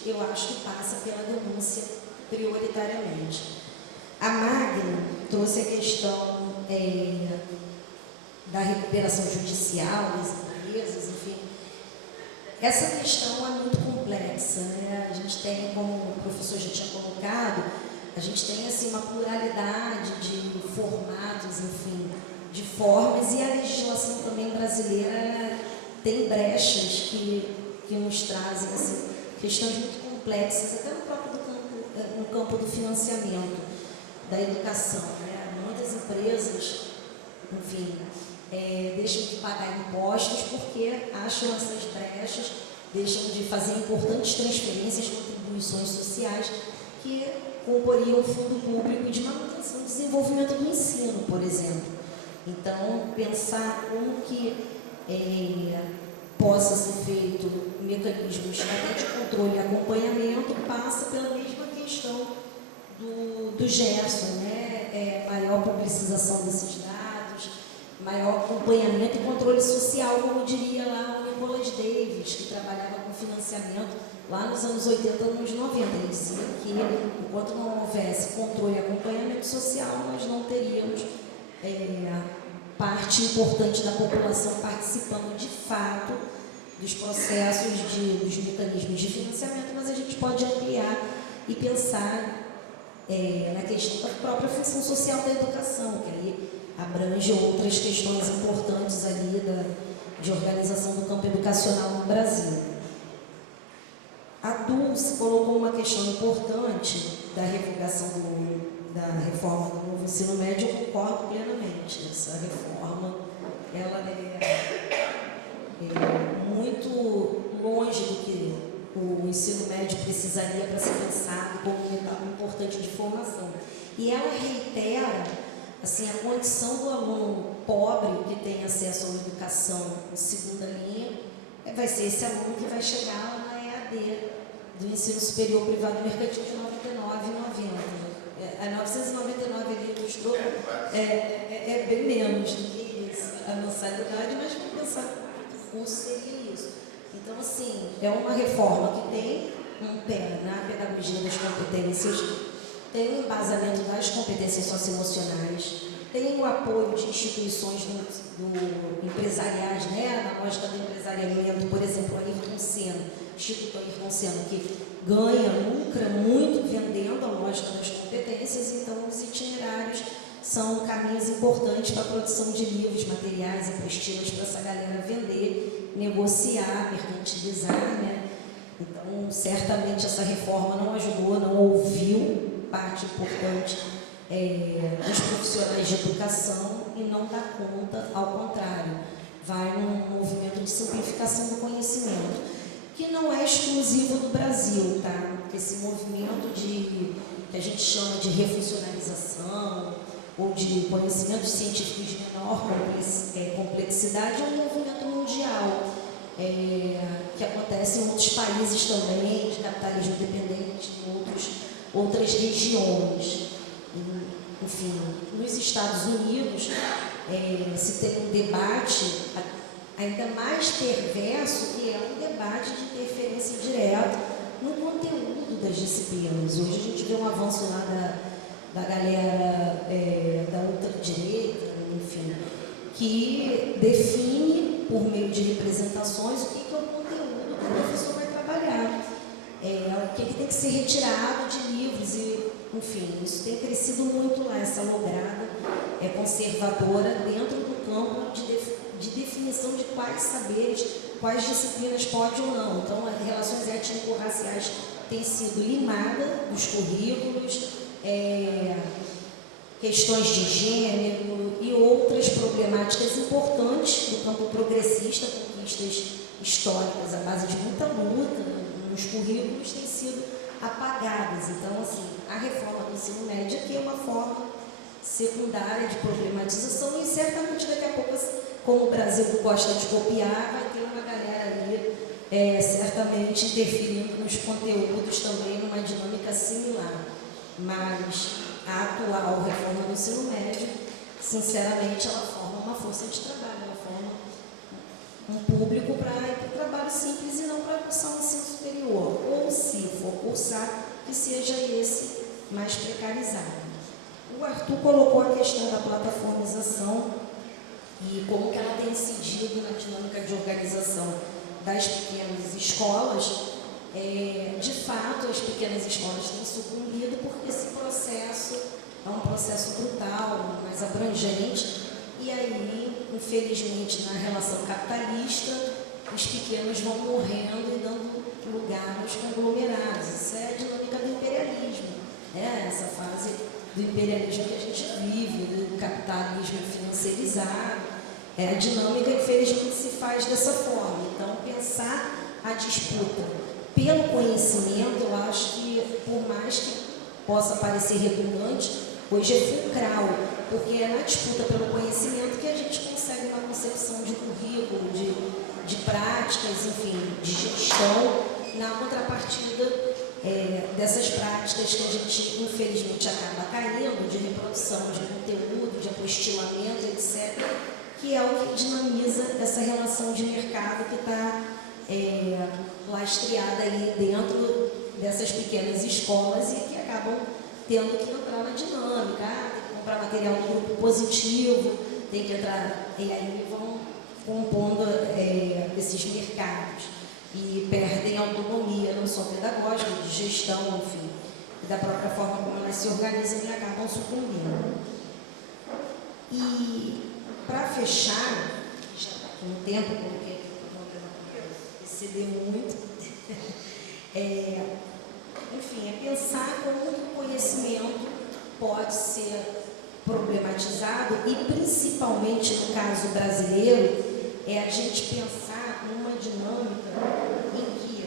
eu acho que passa pela denúncia prioritariamente. A Magno trouxe a questão da recuperação judicial das empresas, enfim. Essa questão é muito complexa, né? A gente tem, como o professor já tinha colocado, a gente tem assim, uma pluralidade de formatos, enfim, de formas, e a legislação também brasileira tem brechas que nos trazem assim, questões muito complexas, até no próprio no campo do financiamento da educação, né? Muitas empresas, enfim, deixam de pagar impostos porque acham essas brechas, deixam de fazer importantes transferências, contribuições sociais que comporiam o fundo público de manutenção e desenvolvimento do ensino, por exemplo. Então, pensar como que possa ser feito mecanismos até de controle e acompanhamento passa pela mesma questão do Gerson, né? Maior publicização desses dados, maior acompanhamento e controle social, como diria lá o Nicholas Davis, que trabalhava com financiamento lá nos anos 80 e anos 90. Ele dizia que, enquanto não houvesse controle e acompanhamento social, nós não teríamos parte importante da população participando de fato dos processos, dos mecanismos de financiamento, mas a gente pode ampliar e pensar na questão da própria função social da educação, que aí abrange outras questões importantes ali de organização do campo educacional no Brasil. A Dulce colocou uma questão importante da revogação da reforma do novo ensino médio. Eu concordo plenamente. Essa reforma ela é muito longe do que o ensino médio precisaria para ser pensado como uma etapa importante de formação. E ela reitera assim, a condição do aluno pobre que tem acesso a uma educação em segunda linha vai ser esse aluno que vai chegar lá na EAD do ensino superior privado mercantil de 99,90. A 999 ele ilustrou é bem menos do que isso, a mensalidade, mas vamos pensar que o curso seria isso. Então, assim, é uma reforma que tem um pé na pedagogia das competências, tem o embasamento das competências socioemocionais, tem o apoio de instituições do empresariais, né, na lógica do empresariamento, por exemplo, o Ayrton Senna, Instituto Ayrton Senna, que lucra muito vendendo a lógica das competências, então os itinerários são caminhos importantes para a produção de livros, materiais, apostilas para essa galera vender, negociar, mercantilizar, né? Então, certamente essa reforma não ajudou, não ouviu parte importante dos profissionais de educação e não dá conta, ao contrário, vai num movimento de simplificação do conhecimento, que não é exclusivo do Brasil, tá? Esse movimento que a gente chama de refuncionalização ou de conhecimentos científicos de menor complexidade é um movimento mundial, que acontece em outros países também, de capitalismo dependente, em outras regiões. Enfim, nos Estados Unidos se tem um debate ainda mais perverso, que é um debate de interferência direta no conteúdo das disciplinas. Hoje a gente vê um avanço lá da galera da ultradireita, enfim, que define, por meio de representações, o que é o conteúdo que o professor vai trabalhar, o que tem que ser retirado de livros, e, enfim, isso tem crescido muito lá, essa lograda conservadora dentro do campo de definição de quais saberes, quais disciplinas pode ou não. Então, as relações étnico-raciais têm sido limadas dos currículos, questões de gênero e outras problemáticas importantes do campo progressista, conquistas históricas à base de muita luta nos currículos têm sido apagadas. Então, assim, a reforma do ensino médio aqui é uma forma secundária de problematização e certamente daqui a pouco, como o Brasil gosta de copiar, vai ter uma galera ali certamente interferindo nos conteúdos também numa dinâmica similar. Mas a atual reforma do ensino médio, sinceramente, ela forma uma força de trabalho, ela forma um público para ir para o trabalho simples e não para cursar um ensino superior. Ou, se for cursar, que seja esse mais precarizado. O Arthur colocou a questão da plataformização e como que ela tem incidido na dinâmica de organização das pequenas escolas. De fato, as pequenas escolas têm sucumbido porque esse processo é um processo brutal, mais abrangente, e aí, infelizmente, na relação capitalista, os pequenos vão morrendo e dando lugar aos conglomerados. Isso é a dinâmica do imperialismo, né? Essa fase do imperialismo que a gente vive, do capitalismo financeirizado. A dinâmica, infelizmente, se faz dessa forma. Então, pensar a disputa pelo conhecimento, eu acho que, por mais que possa parecer redundante, hoje é fulcral, porque é na disputa pelo conhecimento que a gente consegue uma concepção de currículo, de práticas, enfim, de gestão, na contrapartida dessas práticas que a gente, infelizmente, acaba caindo, de reprodução de conteúdo, de apostilamento, etc., que é o que dinamiza essa relação de mercado que está lastreada aí dentro dessas pequenas escolas e que acabam tendo que entrar na dinâmica, tem que comprar material do grupo positivo, tem que entrar, e aí vão compondo esses mercados e perdem autonomia, não só pedagógica, de gestão, enfim, e da própria forma como elas se organizam e acabam sucumbindo. E, para fechar, já está com o tempo, porque exceder muito, enfim, é pensar como o conhecimento pode ser problematizado e, principalmente no caso brasileiro, a gente pensar numa dinâmica em que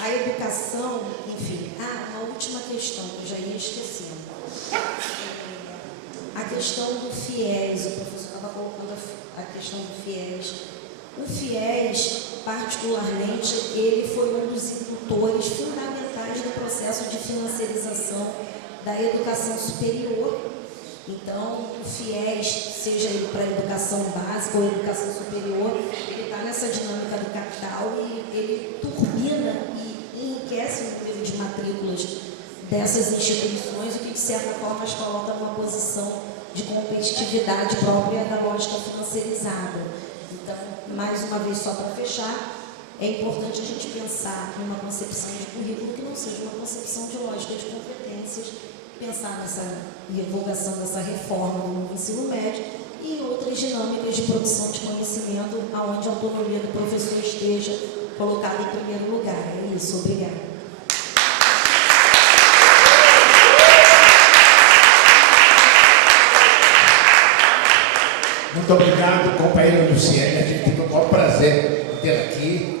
a educação, enfim, uma última questão que eu já ia esquecendo. A questão do FIES, o professor estava colocando a questão do FIES. O FIES, particularmente, ele foi um dos indutores fundamentais do processo de financiarização da educação superior. Então, o FIES, seja ele para a educação básica ou educação superior, ele está nessa dinâmica do capital e ele turbina e enriquece o número de matrículas dessas instituições, o que, de certa forma, as coloca numa posição de competitividade própria da lógica financiarizada. Então, mais uma vez, só para fechar, é importante a gente pensar numa concepção de currículo que não seja uma concepção de lógica de competências, pensar nessa divulgação dessa reforma do ensino médio e outras dinâmicas de produção de conhecimento, onde a autonomia do professor esteja colocada em primeiro lugar. É isso, obrigada. Muito obrigado, companheiro Luciene. A gente tem o maior prazer de ter aqui.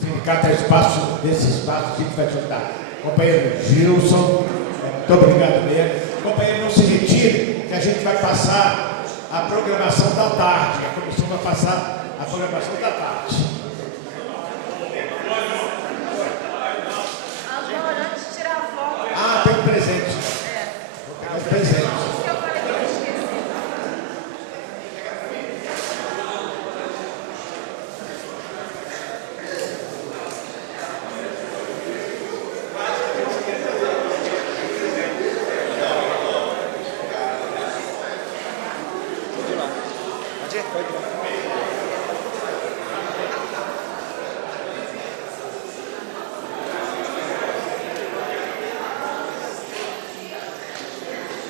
Sindicato é espaço, desse espaço, a gente vai ajudar. Companheiro Gilson, muito obrigado mesmo. Companheiro, não se retire, que a gente vai passar a programação da tarde. A comissão vai passar a programação da tarde. Agora, antes de tirar a foto. Tem um presente. Vou pegar o presente.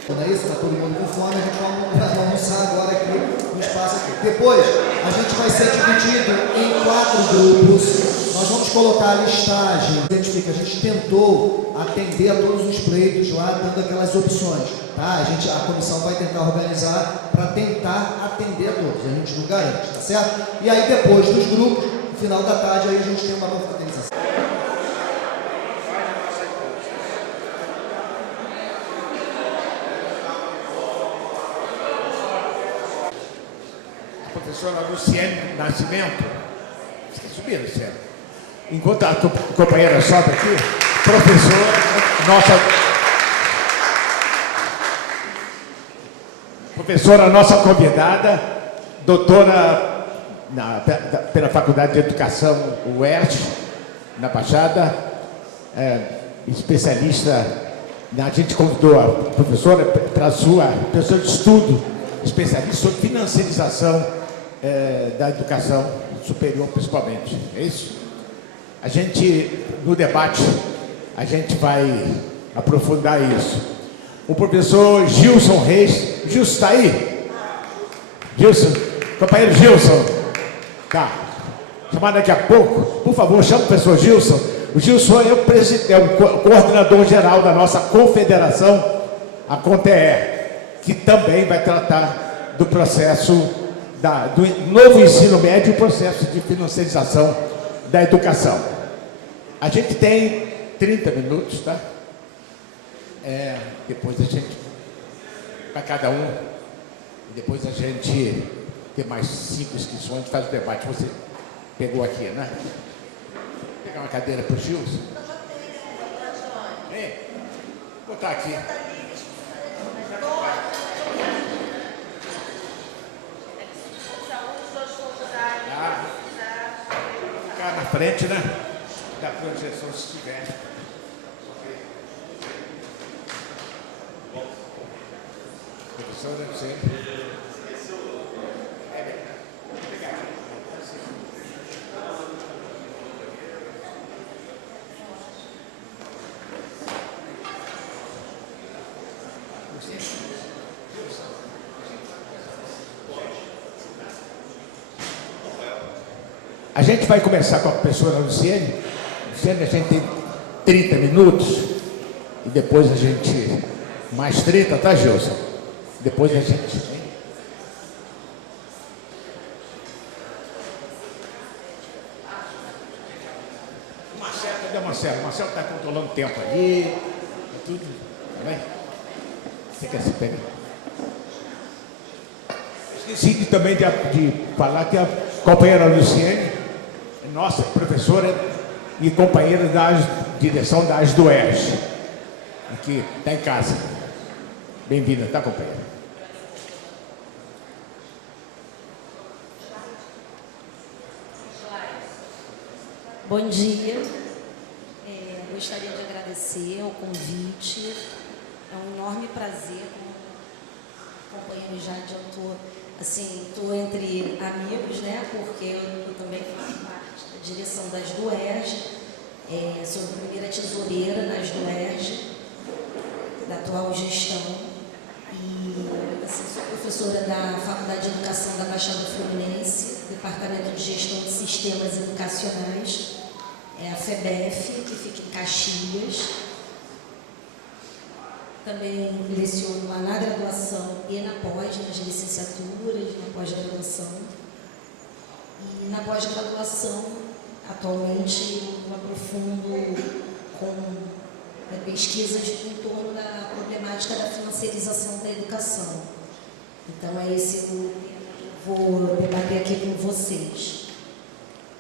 Não é isso? Está todo mundo com fome, a gente vai almoçar agora aqui no espaço aqui. Depois, a gente vai ser dividido em 4 grupos. Nós vamos colocar a listagem. A gente tentou atender a todos os pleitos lá, dando aquelas opções. Tá? A comissão vai tentar organizar para tentar atender a todos. A gente não garante, tá certo? E aí depois dos grupos, no final da tarde, aí a gente tem uma confraternização. Professora Luciene Nascimento, você está subindo, Luciene? Enquanto a companheira sobe aqui, professora nossa convidada, doutora pela Faculdade de Educação UERJ, na Baixada, especialista A gente convidou a professora para a sua pessoa de estudo, especialista sobre financiarização da educação superior, principalmente. É isso? A gente, no debate, a gente vai aprofundar isso. O professor Gilson Reis. Gilson está aí? Gilson, companheiro Gilson. Tá. Chamar daqui a pouco. Por favor, chama o professor Gilson. O Gilson é o coordenador geral da nossa confederação, a CONTER, que também vai tratar do processo do novo ensino médio e o processo de financiarização da educação. A gente tem 30 minutos, tá? Depois a gente, para cada um, e depois a gente tem mais 5 inscrições, faz o debate. Você pegou aqui, né? Vou pegar uma cadeira para o Gilson. Vou botar aqui. Ficar na frente, né? Da projeção, se tiver. Professora, sempre. A gente vai começar com a professora Luciene. Luciene, a gente tem 30 minutos e depois a gente mais 30, tá, Gilson? Depois a gente... Marcelo, cadê o Marcelo? O Marcelo está controlando o tempo ali, tudo, tá bem? Você quer se pegar? Esqueci também de falar que a companheira Luciene, nossa professora e companheira da direção da ASDOERJ, aqui, está em casa. Bem-vinda, tá, companheira? Bom dia. Gostaria de agradecer o convite. É um enorme prazer, como o companheiro já adiantou, assim, estou entre amigos, né? Porque eu também faço parte da direção da ASDOERJ, sou a primeira tesoureira na ASDOERJ, da atual gestão. E assim, sou professora da Faculdade de Educação da Baixada Fluminense, Departamento de Gestão de Sistemas Educacionais, a FEBEF, que fica em Caxias. Também leciono lá na graduação e na pós, nas licenciaturas, na pós-graduação. E na pós-graduação, atualmente, eu aprofundo com pesquisas em torno da problemática da financiarização da educação. Então, é esse o tema que eu vou debater aqui com vocês.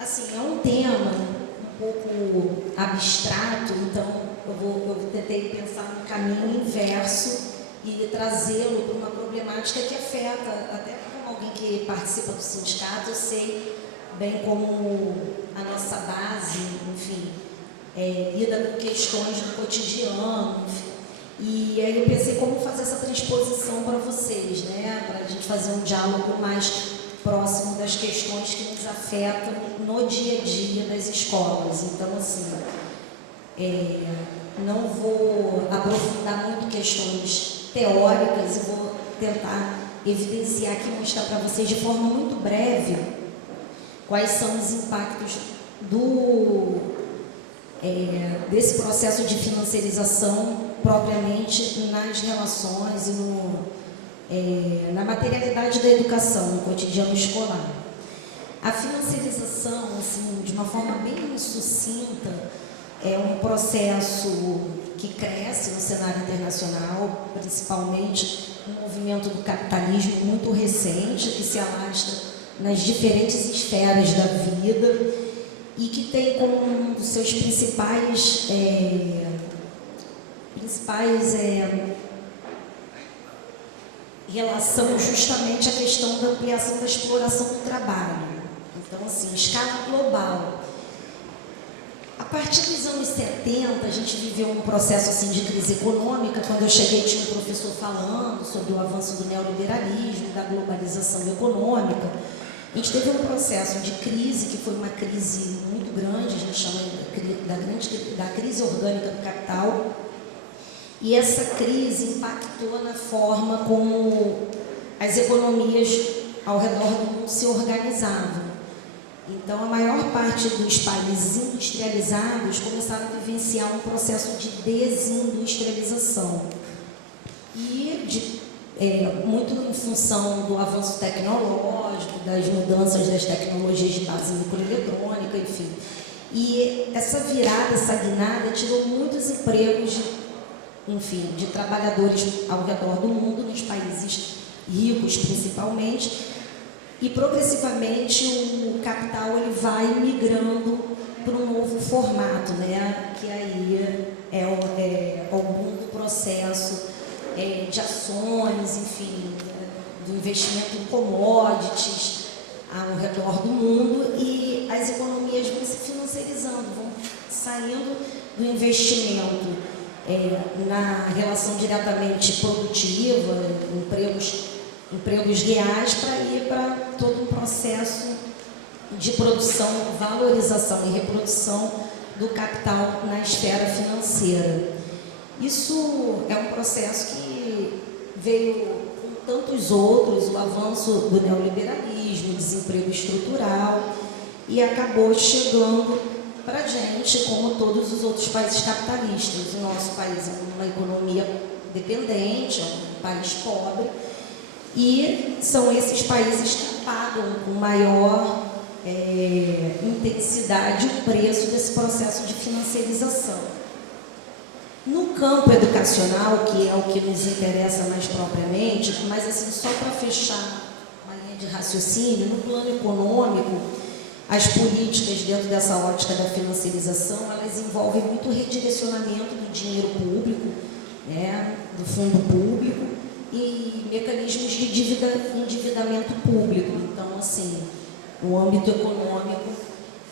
Assim, é um tema um pouco abstrato, então eu tentei pensar no caminho inverso e trazê-lo para uma problemática que afeta, até como alguém que participa do sindicato, eu sei bem como a nossa base, enfim, lida com questões do cotidiano, enfim. E aí eu pensei como fazer essa transposição para vocês, né? Para a gente fazer um diálogo mais próximo das questões que nos afetam no dia a dia das escolas. Então, assim, não vou aprofundar muito questões teóricas e vou tentar evidenciar aqui, mostrar para vocês de forma muito breve quais são os impactos desse processo de financiarização propriamente nas relações e na materialidade da educação, no cotidiano escolar. A financiarização, assim, de uma forma bem sucinta, é um processo que cresce no cenário internacional, principalmente no movimento do capitalismo muito recente, que se alastra nas diferentes esferas da vida e que tem como um dos seus principais relação justamente a questão da ampliação da exploração do trabalho. Então, assim, em escala global, A partir dos anos 70, a gente viveu um processo assim de crise econômica. Quando eu cheguei, tinha um professor falando sobre o avanço do neoliberalismo, da globalização econômica. A gente teve um processo de crise, que foi uma crise muito grande, a gente chama da crise orgânica do capital. E essa crise impactou na forma como as economias ao redor do mundo se organizavam. Então, a maior parte dos países industrializados começaram a vivenciar um processo de desindustrialização. E muito em função do avanço tecnológico, das mudanças das tecnologias de base microeletrônica, enfim. E essa virada, essa guinada, tirou muitos empregos, de trabalhadores ao redor do mundo, nos países ricos principalmente. E progressivamente o capital ele vai migrando para um novo formato, né? Que aí é o boom do processo de ações, do investimento em commodities ao redor do mundo, e as economias vão se financiarizando, vão saindo do investimento na relação diretamente produtiva, empregos reais, para ir para todo um processo de produção, valorização e reprodução do capital na esfera financeira. Isso é um processo que veio com tantos outros, o avanço do neoliberalismo, o desemprego estrutural, e acabou chegando para a gente, como todos os outros países capitalistas. O nosso país é uma economia dependente, é um país pobre, e são esses países que pagam com maior intensidade o preço desse processo de financiarização. No campo educacional, que é o que nos interessa mais propriamente, mas assim, só para fechar uma linha de raciocínio, no plano econômico, as políticas dentro dessa ótica da financiarização, elas envolvem muito redirecionamento do dinheiro público, né, do fundo público, e mecanismos de endividamento público. Então, assim, no âmbito econômico,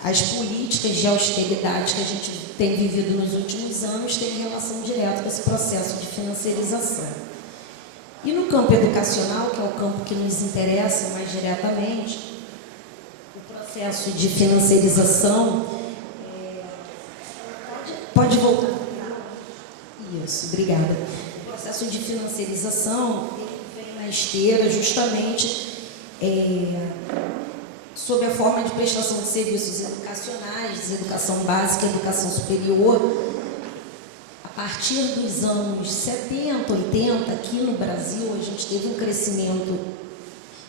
as políticas de austeridade que a gente tem vivido nos últimos anos têm relação direta com esse processo de financiarização. E no campo educacional, que é o campo que nos interessa mais diretamente, o processo de financiarização... Pode voltar? Isso, obrigada. O processo de financiarização vem na esteira justamente sob a forma de prestação de serviços educacionais, educação básica e educação superior. A partir dos anos 70, 80, aqui no Brasil, a gente teve um crescimento,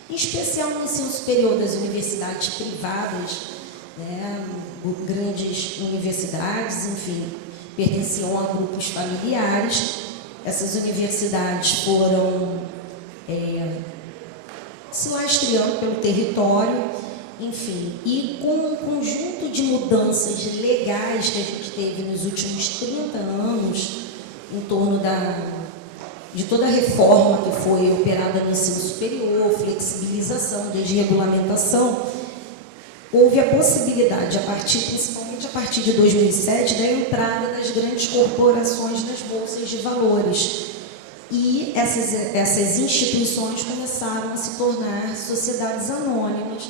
em especial no ensino superior das universidades privadas, né, grandes universidades, enfim, pertenciam a grupos familiares. Essas universidades foram se lastreando pelo território, enfim, e com um conjunto de mudanças legais que a gente teve nos últimos 30 anos, em torno de toda a reforma que foi operada no ensino superior, flexibilização, desregulamentação, houve a possibilidade, principalmente a partir de 2007, da entrada das grandes corporações nas bolsas de valores. E essas instituições começaram a se tornar sociedades anônimas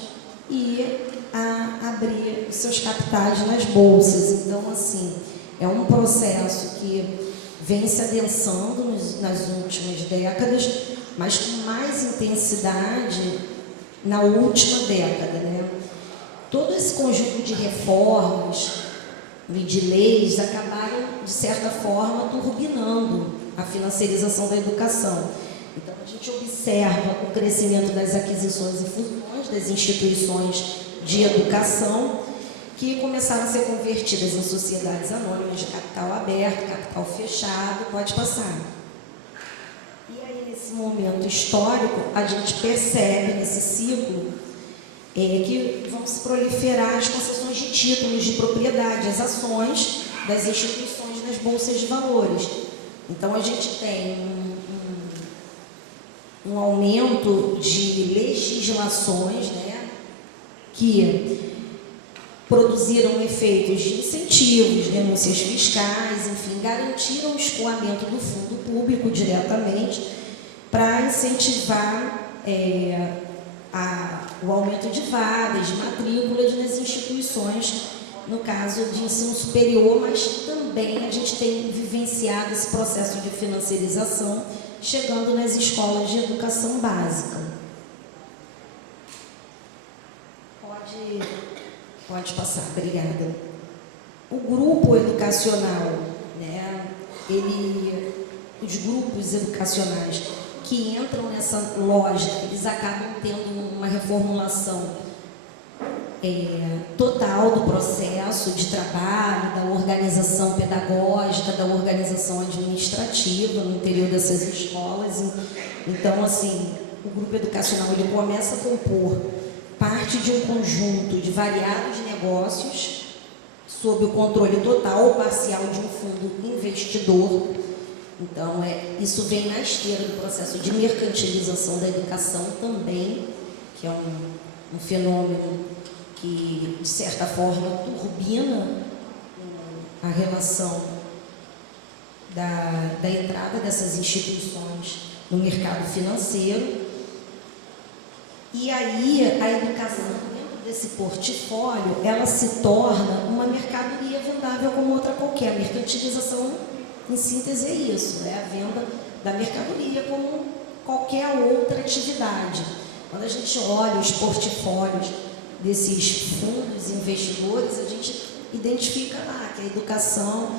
e a abrir os seus capitais nas bolsas. Então, assim, é um processo que vem se adensando nas últimas décadas, mas com mais intensidade na última década, né? Todo esse conjunto de reformas e de leis acabaram, de certa forma, turbinando a financiarização da educação. Então, a gente observa o crescimento das aquisições e fusões das instituições de educação, que começaram a ser convertidas em sociedades anônimas de capital aberto, capital fechado. Pode passar. E aí, nesse momento histórico, a gente percebe, nesse ciclo, que vão se proliferar as concessões de títulos de propriedade, as ações das instituições nas bolsas de valores. Então, a gente tem um aumento de legislações, né, que produziram efeitos de incentivos, denúncias fiscais, enfim, garantiram o escoamento do fundo público diretamente para incentivar o aumento de vagas, de matrículas nas instituições, no caso de ensino superior, mas também a gente tem vivenciado esse processo de financiarização chegando nas escolas de educação básica. Pode passar, obrigada. O grupo educacional, né, os grupos educacionais que entram nessa lógica, eles acabam tendo uma reformulação total do processo de trabalho, da organização pedagógica, da organização administrativa no interior dessas escolas. Então, assim, o grupo educacional ele começa a compor parte de um conjunto de variados negócios sob o controle total ou parcial de um fundo investidor. Então, isso vem na esteira do processo de mercantilização da educação também, que é um fenômeno que, de certa forma, turbina a relação da entrada dessas instituições no mercado financeiro. E aí, a educação, dentro desse portfólio, ela se torna uma mercadoria vendável como outra qualquer. A mercantilização, em síntese, é isso, é a venda da mercadoria como qualquer outra atividade. Quando a gente olha os portfólios desses fundos investidores, a gente identifica lá que a educação,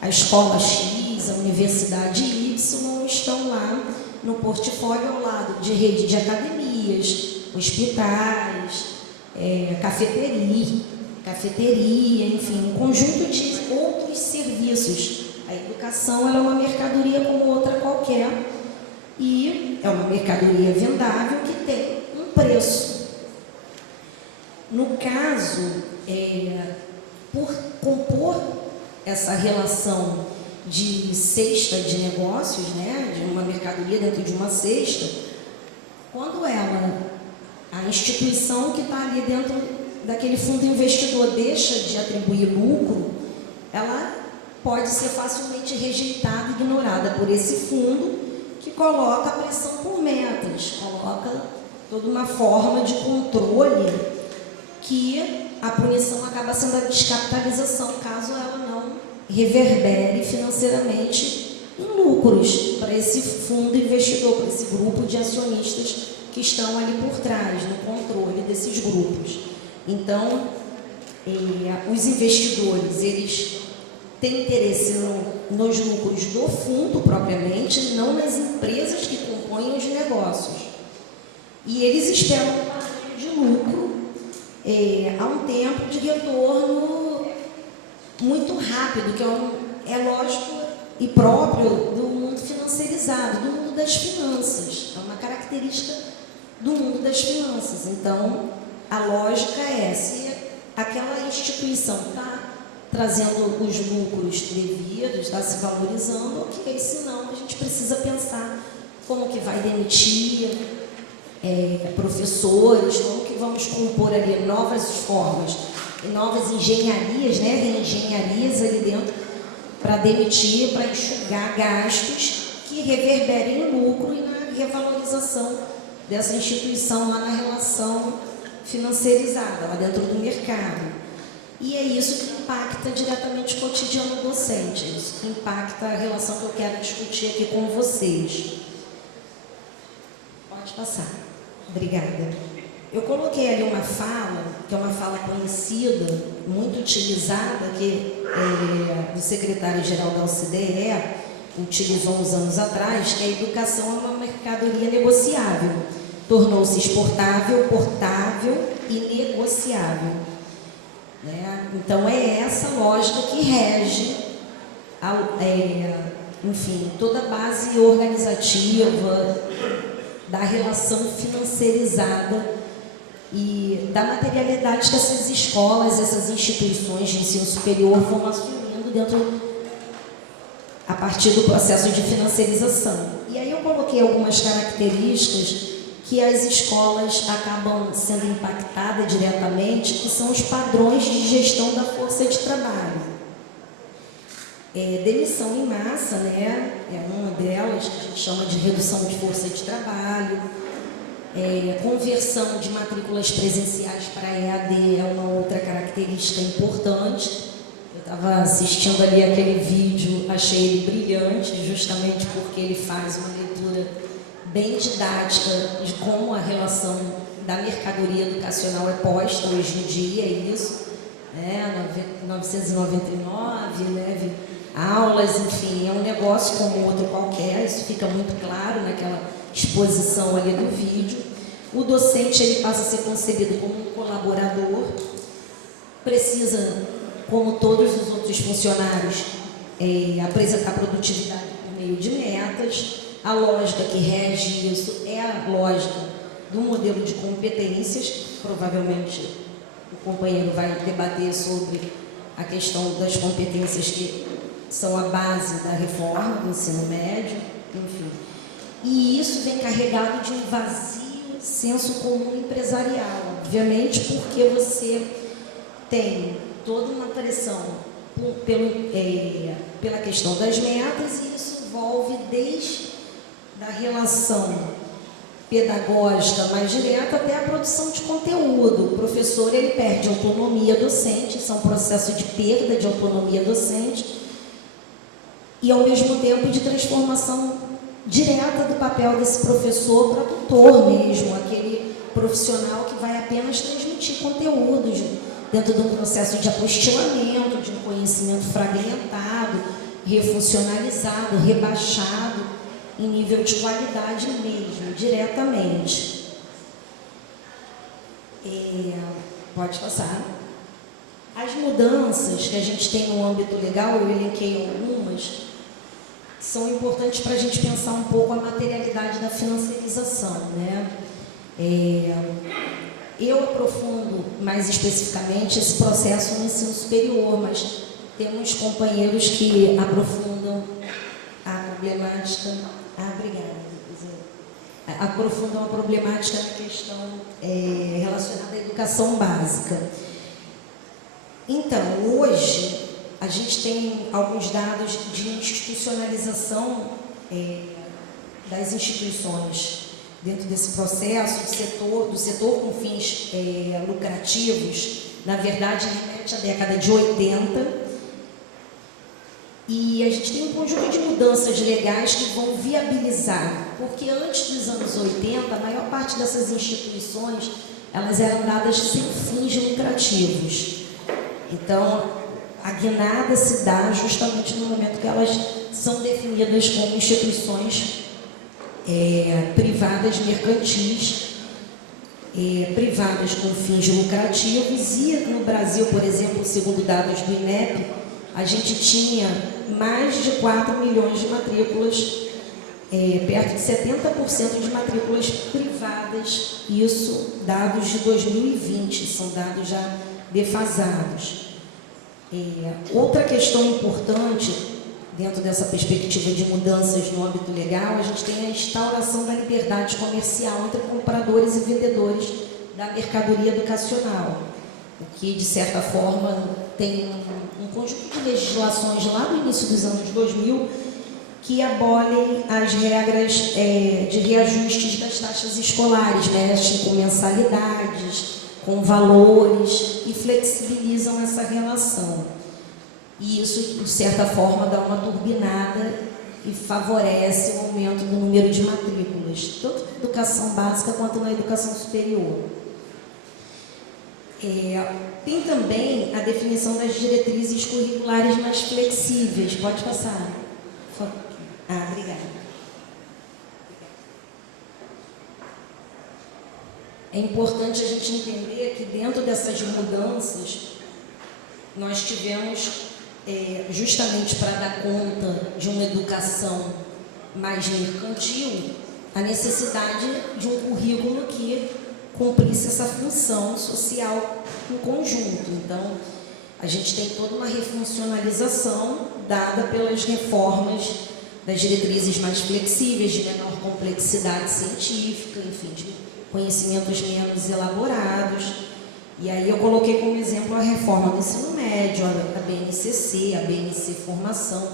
a escola X, a universidade Y estão lá no portfólio ao lado de rede de academias, hospitais, cafeteria, enfim, um conjunto de outros serviços. A educação ela é uma mercadoria como outra qualquer e é uma mercadoria vendável que tem um preço. No caso, por compor essa relação de cesta de negócios, né, de uma mercadoria dentro de uma cesta, quando a instituição que está ali dentro daquele fundo investidor deixa de atribuir lucro, ela pode ser facilmente rejeitada, ignorada por esse fundo que coloca a pressão por metas, coloca toda uma forma de controle que a punição acaba sendo a descapitalização, caso ela não reverbere financeiramente em lucros para esse fundo investidor, para esse grupo de acionistas que estão ali por trás, no controle desses grupos. Então, os investidores, eles têm interesse nos lucros do fundo propriamente, não nas empresas que compõem os negócios. E eles esperam um de lucro há um tempo de retorno muito rápido, que é lógico e próprio do mundo financiarizado, do mundo das finanças. É uma característica do mundo das finanças. Então, a lógica é, se aquela instituição está trazendo os lucros devidos, está se valorizando, ok, senão a gente precisa pensar como que vai demitir professores, como que vamos compor ali novas formas, novas engenharias, né, reengenharias ali dentro para demitir, para enxugar gastos que reverberem no lucro e na revalorização dessa instituição lá na relação financeirizada, lá dentro do mercado. E é isso que impacta diretamente o cotidiano docente, é isso que impacta a relação que eu quero discutir aqui com vocês. Pode passar. Obrigada. Eu coloquei ali uma fala, que é uma fala conhecida, muito utilizada, que do secretário-geral da OCDE utilizou uns anos atrás, que a educação é uma mercadoria negociável. Tornou-se exportável, portável e negociável. Né? Então, é essa lógica que rege, enfim, toda a base organizativa da relação financeirizada e da materialidade que essas escolas, essas instituições de ensino superior vão assumindo a partir do processo de financiarização. E aí eu coloquei algumas características que as escolas acabam sendo impactadas diretamente, que são os padrões de gestão da força de trabalho. Demissão em massa, né, é uma delas, que a gente chama de redução de força de trabalho, conversão de matrículas presenciais para EAD é uma outra característica importante. Eu estava assistindo ali aquele vídeo, achei ele brilhante, justamente porque ele faz uma leitura bem didática de como a relação da mercadoria educacional é posta hoje em dia, é isso, 1999, né, aulas, enfim, é um negócio como outro qualquer, isso fica muito claro naquela exposição ali do vídeo. O docente ele passa a ser concebido como um colaborador, precisa, como todos os outros funcionários, apresentar produtividade por meio de metas. A lógica que rege isso é a lógica do modelo de competências. Provavelmente o companheiro vai debater sobre a questão das competências que são a base da reforma do ensino médio, enfim. E isso vem carregado de um vazio senso comum empresarial, obviamente, porque você tem toda uma pressão pela questão das metas, e isso envolve desde a relação pedagógica mais direta até a produção de conteúdo. O professor ele perde autonomia docente, isso é um processo de perda de autonomia docente e, ao mesmo tempo, de transformação direta do papel desse professor para tutor mesmo, aquele profissional que vai apenas transmitir conteúdos dentro de um processo de apostilamento, de um conhecimento fragmentado, refuncionalizado, rebaixado, em nível de qualidade mesmo, diretamente. Pode passar. As mudanças que a gente tem no âmbito legal, eu elenquei algumas, são importantes para a gente pensar um pouco a materialidade da financiarização, né? Eu aprofundo mais especificamente esse processo no ensino superior, mas temos companheiros que aprofundam a problemática. Obrigada. Aprofundam a problemática na questão relacionada à educação básica. Então, hoje, a gente tem alguns dados de institucionalização das instituições dentro desse processo do setor com fins lucrativos. Na verdade, remete à década de 80, e a gente tem um conjunto de mudanças legais que vão viabilizar, porque antes dos anos 80, a maior parte dessas instituições elas eram dadas sem fins lucrativos. Então, a guinada se dá justamente no momento que elas são definidas como instituições privadas mercantis, privadas com fins lucrativos. E no Brasil, por exemplo, segundo dados do INEP, a gente tinha mais de 4 milhões de matrículas, perto de 70% de matrículas privadas, isso dados de 2020, são dados já defasados. Outra questão importante, dentro dessa perspectiva de mudanças no âmbito legal, a gente tem a instauração da liberdade comercial entre compradores e vendedores da mercadoria educacional, o que, de certa forma, tem um conjunto de legislações lá no início dos anos 2000 que abolem as regras de reajustes das taxas escolares, mexem com mensalidades, com valores e flexibilizam essa relação. E isso, de certa forma, dá uma turbinada e favorece o aumento do número de matrículas, tanto na educação básica quanto na educação superior. Tem também a definição das diretrizes curriculares mais flexíveis. Pode passar. Obrigada. É importante a gente entender que dentro dessas mudanças nós tivemos, justamente para dar conta de uma educação mais mercantil, a necessidade de um currículo que cumprisse essa função social em conjunto. Então, a gente tem toda uma refuncionalização dada pelas reformas das diretrizes mais flexíveis, de menor complexidade científica, enfim, de conhecimentos menos elaborados. E aí eu coloquei como exemplo a reforma do ensino médio, a BNCC, a BNC Formação,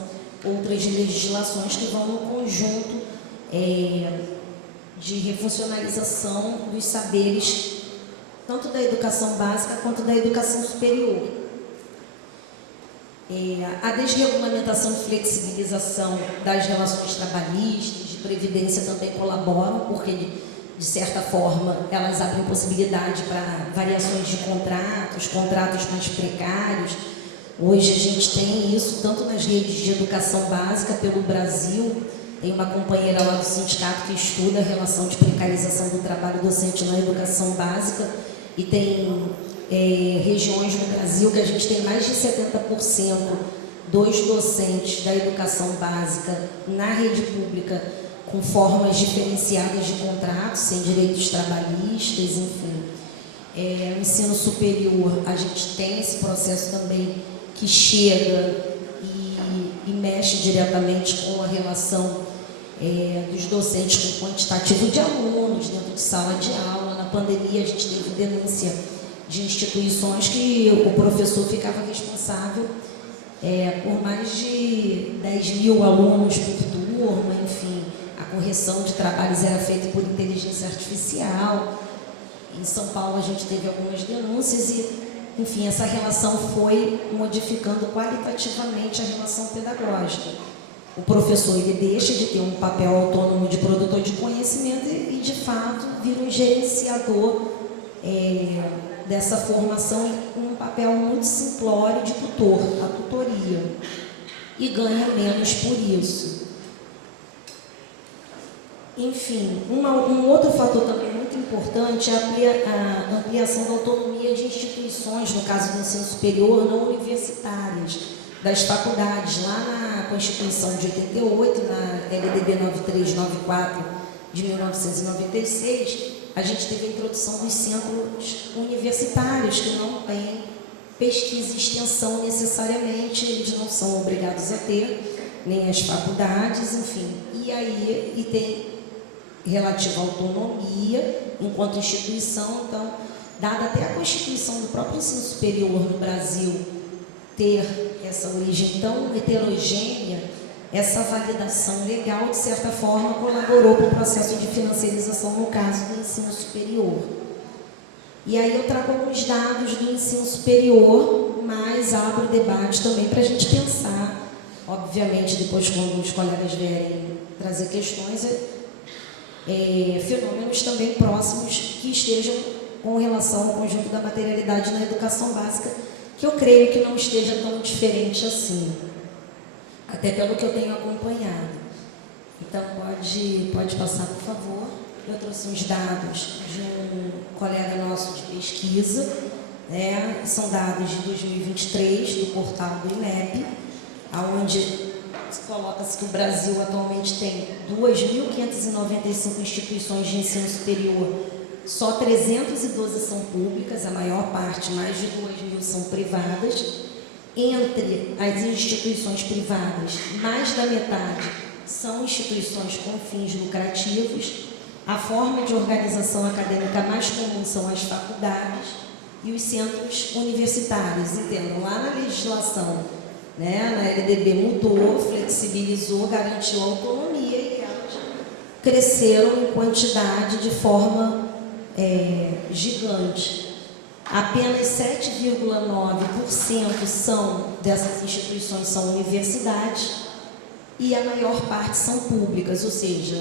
outras legislações que vão no conjunto de refuncionalização dos saberes, tanto da educação básica quanto da educação superior. A desregulamentação e flexibilização das relações trabalhistas, de previdência também colaboram, porque, de certa forma, elas abrem possibilidade para variações de contratos mais precários. Hoje a gente tem isso tanto nas redes de educação básica pelo Brasil. Tem uma companheira lá do sindicato que estuda a relação de precarização do trabalho docente na educação básica, e tem regiões no Brasil que a gente tem mais de 70% dos docentes da educação básica na rede pública com formas diferenciadas de contratos, sem direitos trabalhistas, enfim. No ensino superior, a gente tem esse processo também que chega e mexe diretamente com a relação dos docentes com quantitativo de alunos dentro de sala de aula. Na pandemia, a gente teve denúncia de instituições que o professor ficava responsável por mais de 10.000 alunos por turma, enfim, a correção de trabalhos era feita por inteligência artificial. Em São Paulo a gente teve algumas denúncias e, enfim, essa relação foi modificando qualitativamente a relação pedagógica. O professor, ele deixa de ter um papel autônomo de produtor de conhecimento e de fato, vira um gerenciador dessa formação em um papel muito simplório de tutor, a tutoria, e ganha menos por isso. Enfim, um outro fator também muito importante é a ampliação da autonomia de instituições, no caso do ensino superior, não universitárias, das faculdades. Lá na Constituição de 88, na LDB 9394 de 1996, a gente teve a introdução dos centros universitários, que não têm pesquisa e extensão necessariamente, eles não são obrigados a ter, nem as faculdades, enfim. E tem relativa autonomia enquanto instituição. Então, dada até a constituição do próprio ensino superior no Brasil ter essa origem tão heterogênea, essa validação legal, de certa forma, colaborou para o processo de financiarização no caso do ensino superior. E aí eu trago alguns dados do ensino superior, mas abro o debate também para a gente pensar, obviamente, depois quando os colegas vierem trazer questões, fenômenos também próximos que estejam com relação ao conjunto da materialidade na educação básica, que eu creio que não esteja tão diferente assim, até pelo que eu tenho acompanhado. Então, pode passar, por favor. Eu trouxe uns dados de um colega nosso de pesquisa, são dados de 2023, do portal do INEP, onde coloca-se que o Brasil atualmente tem 2.595 instituições de ensino superior, só 312 são públicas, a maior parte, mais de 2.000, são privadas. Entre as instituições privadas, mais da metade são instituições com fins lucrativos. A forma de organização acadêmica mais comum são as faculdades e os centros universitários. Entendam, lá na legislação, na LDB mudou, flexibilizou, garantiu autonomia e elas cresceram em quantidade de forma gigante. Apenas 7,9% dessas instituições são universidades e a maior parte são públicas, ou seja,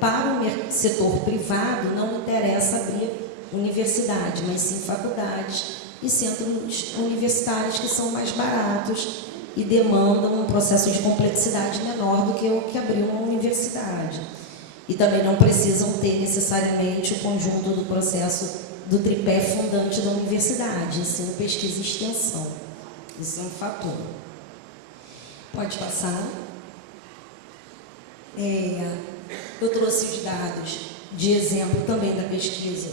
para o setor privado não interessa abrir universidade, mas sim faculdades e centros universitários que são mais baratos e demandam um processo de complexidade menor do que o que abrir uma universidade. E também não precisam ter necessariamente o conjunto do processo do tripé fundante da universidade, ensino, pesquisa e extensão. Isso é um fator. Pode passar. Eu trouxe os dados de exemplo também da pesquisa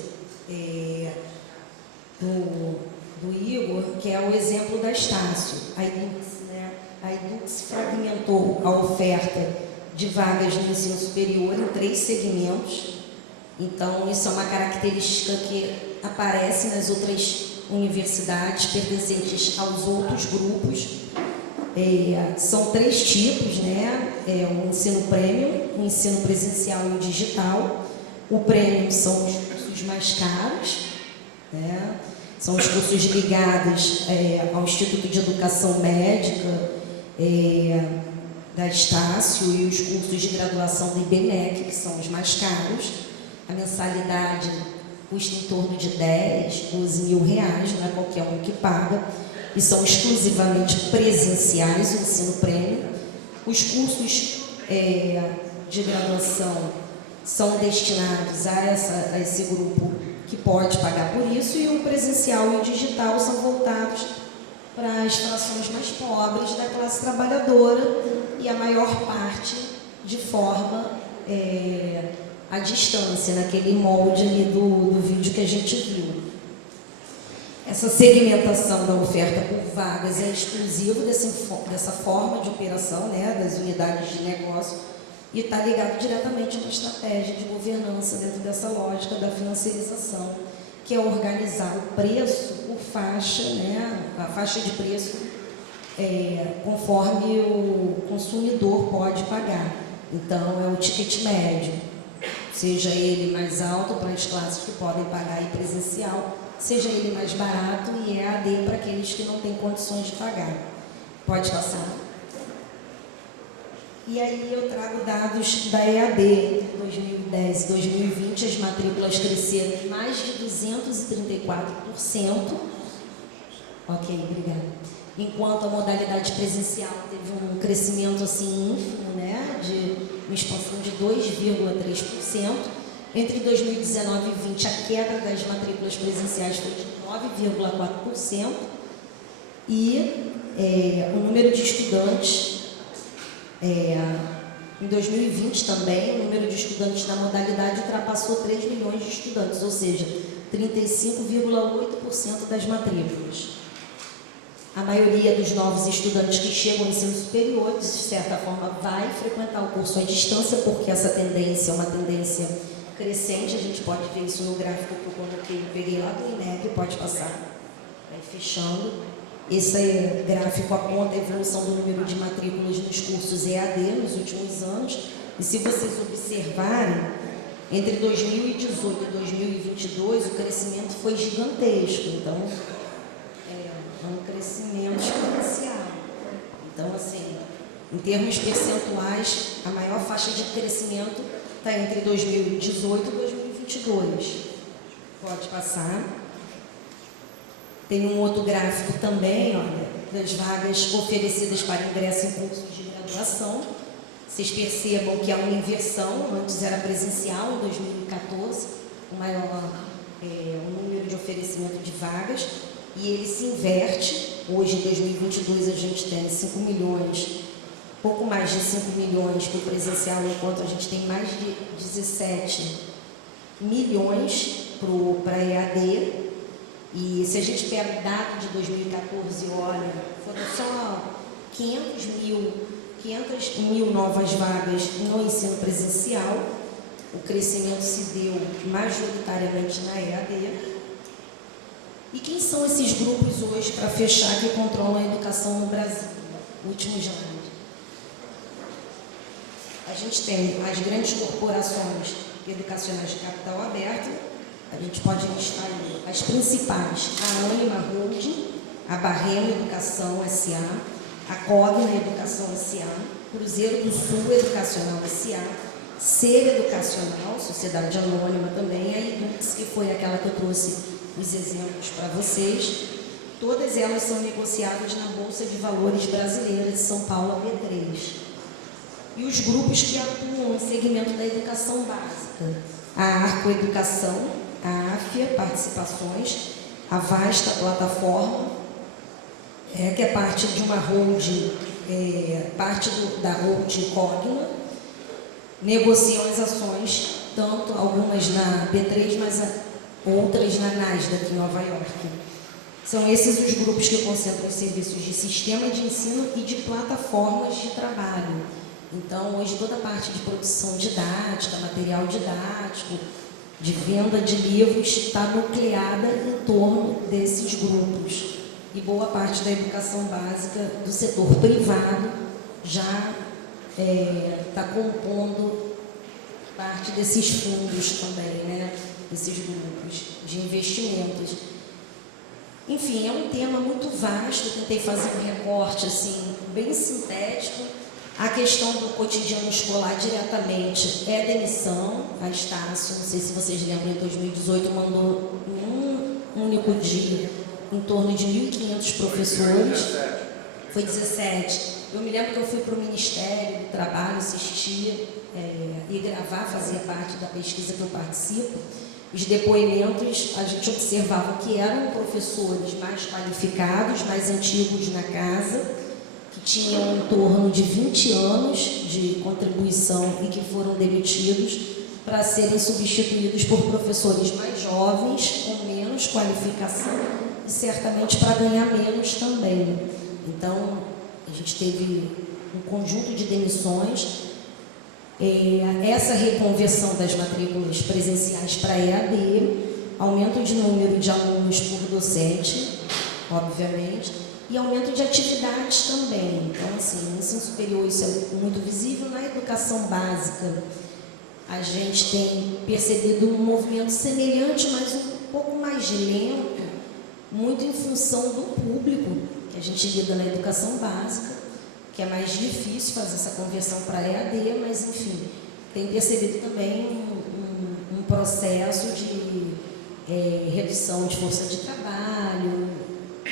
do Igor, que é o exemplo da Estácio. A Edux fragmentou a oferta de vagas no ensino superior em 3 segmentos. Então, isso é uma característica que aparece nas outras universidades pertencentes aos outros grupos. São 3 tipos, né? O ensino premium, o ensino presencial e o digital. O premium são os cursos mais caros, né? São os cursos ligados ao Instituto de Educação Médica, da Estácio, e os cursos de graduação do IBMEC, que são os mais caros. A mensalidade custa em torno de 10, 12 mil reais, não é qualquer um que paga, e são exclusivamente presenciais, o ensino premium. Os cursos de graduação são destinados a esse grupo que pode pagar por isso, e o presencial e o digital são voltados para as frações mais pobres da classe trabalhadora, e a maior parte de forma à distância, naquele molde ali do vídeo que a gente viu. Essa segmentação da oferta por vagas é exclusiva dessa forma de operação, né, das unidades de negócio, e está ligado diretamente a uma estratégia de governança dentro dessa lógica da financiarização, que é organizar o preço por faixa, né, a faixa de preço conforme o consumidor pode pagar. Então, é o ticket médio, seja ele mais alto para as classes que podem pagar em presencial, seja ele mais barato e EAD para aqueles que não têm condições de pagar. Pode passar? E aí eu trago dados da EAD. 2010 e 2020, as matrículas cresceram em mais de 234%. Ok, obrigada. Enquanto a modalidade presencial teve um crescimento assim ínfimo, né, de uma expansão de 2,3%. Entre 2019 e 2020, a queda das matrículas presenciais foi de 9,4%. E o número de estudantes, em 2020 também, o número de estudantes da modalidade ultrapassou 3 milhões de estudantes, ou seja, 35,8% das matrículas. A maioria dos novos estudantes que chegam ao ensino superior, de certa forma, vai frequentar o curso à distância, porque essa tendência é uma tendência crescente. A gente pode ver isso no gráfico que eu coloquei, eu peguei lá do INEP, pode passar, vai fechando. Esse gráfico aponta a evolução do número de matrículas nos cursos EAD nos últimos anos, e se vocês observarem, entre 2018 e 2022, o crescimento foi gigantesco. Então, um crescimento exponencial. Então, assim, em termos percentuais, a maior faixa de crescimento está entre 2018 e 2022. Pode passar. Tem um outro gráfico também, olha, das vagas oferecidas para ingresso em cursos de graduação. Vocês percebam que há uma inversão. Antes era presencial, em 2014, o maior o número de oferecimento de vagas, e ele se inverte. Hoje, em 2022, a gente tem 5 milhões, pouco mais de 5 milhões para o presencial, enquanto a gente tem mais de 17 milhões para EAD. E se a gente pega o dado de 2014, olha, foram só 500 mil novas vagas no ensino presencial. O crescimento se deu majoritariamente na EAD. E quem são esses grupos hoje, para fechar, que controlam a educação no Brasil? Último slide. A gente tem as grandes corporações educacionais de capital aberto. A gente pode listar aí as principais: a Anima Holding, a Barrema Educação S.A., a Cogna Educação S.A., Cruzeiro do Sul Educacional S.A., Ser Educacional, Sociedade Anônima também, a Edux, que foi aquela que eu trouxe os exemplos para vocês. Todas elas são negociadas na Bolsa de Valores Brasileira de São Paulo, B3. E os grupos que atuam no segmento da educação básica: a Arco Educação, a AFIA Participações, a Vasta Plataforma, que é parte de uma holding, parte da holding Cogna, negociam as ações, tanto algumas na B3, mas outras na Nasdaq, em Nova York. São esses os grupos que concentram os serviços de sistema de ensino e de plataformas de trabalho. Então, hoje, toda a parte de produção didática, material didático, de venda de livros, está nucleada em torno desses grupos. E boa parte da educação básica do setor privado já está compondo parte desses fundos também, né? Desses grupos de investimentos. Enfim, é um tema muito vasto, tentei fazer um recorte assim, bem sintético. A questão do cotidiano escolar diretamente é demissão. A Estácio, não sei se vocês lembram, em 2018 mandou em um único dia em torno de 1.500 professores. Foi 17. Eu me lembro que eu fui para o Ministério do Trabalho, assistia e gravar, fazia parte da pesquisa que eu participo. Os depoimentos, a gente observava que eram professores mais qualificados, mais antigos na casa, que tinham em torno de 20 anos de contribuição e que foram demitidos para serem substituídos por professores mais jovens, com menos qualificação e certamente para ganhar menos também. Então, a gente teve um conjunto de demissões. Essa reconversão das matrículas presenciais para EAD, aumento de número de alunos por docente, obviamente, e aumento de atividades também. Então, assim, no ensino superior isso é muito visível. Na educação básica, a gente tem percebido um movimento semelhante, mas um pouco mais lento, muito em função do público que a gente lida na educação básica, que é mais difícil fazer essa conversão para EAD, mas, enfim, tem percebido também um processo de redução de força de trabalho,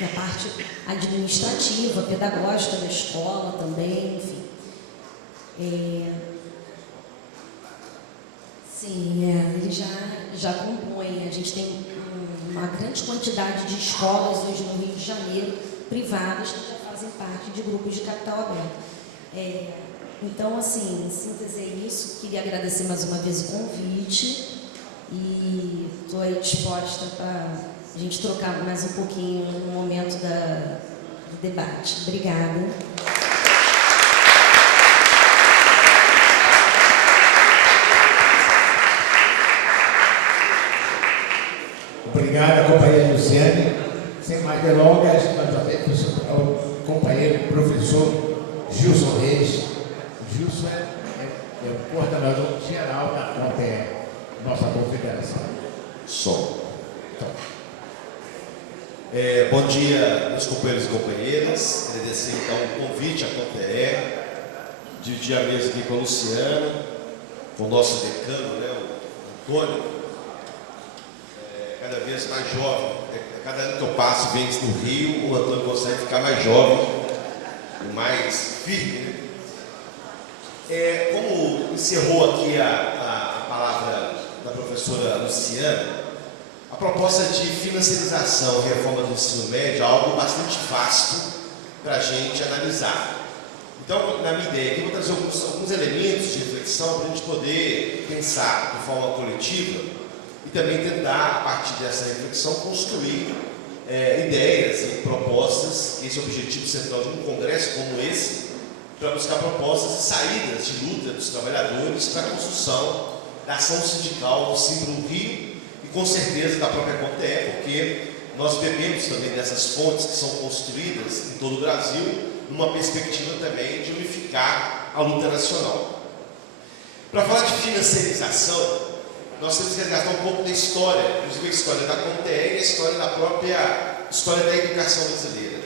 da parte administrativa, pedagógica da escola também, enfim. Sim, ele já compõe. A gente tem uma grande quantidade de escolas hoje no Rio de Janeiro, privadas, que já fazem parte de grupos de capital aberto. Então, assim, em síntese é isso. Queria agradecer mais uma vez o convite e estou aí disposta para a gente trocar mais um pouquinho no momento do debate. Obrigada. Obrigado, companheira Luciane. Sem mais delongas, nós já temos o companheiro professor Gilson Reis. O Gilson é o coordenador geral da CONTEE, nossa confederação. Então, bom dia, meus companheiros e companheiras. Agradecer então o convite à CONTEE, dividir a mesa aqui com a Luciana, com o nosso decano, né, o Antônio. Cada vez mais jovem, cada ano que eu passo vem no Rio, o Antônio consegue ficar mais jovem e mais firme, né? Como encerrou aqui a palavra da professora Luciana, a proposta de financiarização e reforma do ensino médio é algo bastante vasto para a gente analisar. Então, na minha ideia aqui, eu vou trazer alguns elementos de reflexão para a gente poder pensar de forma coletiva e também tentar, a partir dessa reflexão, construir ideias e propostas. Esse é o objetivo central de um congresso como esse, para buscar propostas e saídas de luta dos trabalhadores para a construção da ação sindical do Símbolo Rio e, com certeza, da própria CONTEE, porque nós bebemos também dessas fontes que são construídas em todo o Brasil, numa perspectiva também de unificar a luta nacional. Para falar de financiarização, nós temos que resgatar um pouco da história, inclusive a história da CONTEE e a história da própria história da educação brasileira.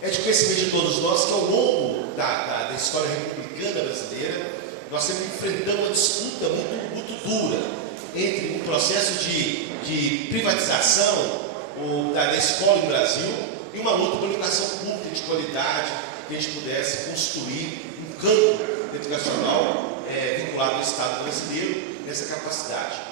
É de conhecimento de todos nós que ao longo da história republicana brasileira, nós sempre enfrentamos uma disputa muito dura entre um processo de privatização da escola no Brasil e uma luta por educação pública de qualidade, que a gente pudesse construir um campo educacional vinculado ao Estado brasileiro nessa capacidade.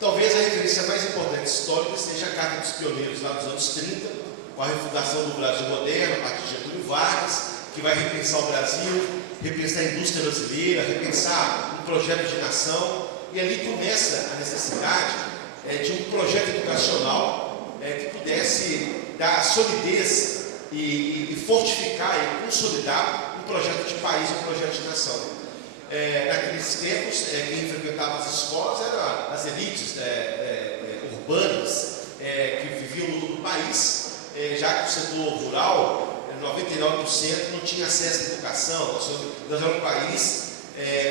Talvez a referência mais importante histórica seja a Carta dos Pioneiros lá dos anos 30, com a refundação do Brasil moderno, a partir de Getúlio Vargas, que vai repensar o Brasil, repensar a indústria brasileira, repensar um projeto de nação, e ali começa a necessidade de um projeto educacional que pudesse dar solidez e fortificar e consolidar um projeto de país, um projeto de nação. naqueles tempos, quem frequentava as escolas eram as elites urbanas que viviam no país, já que o setor rural, 99% não tinha acesso à educação. Nós éramos um país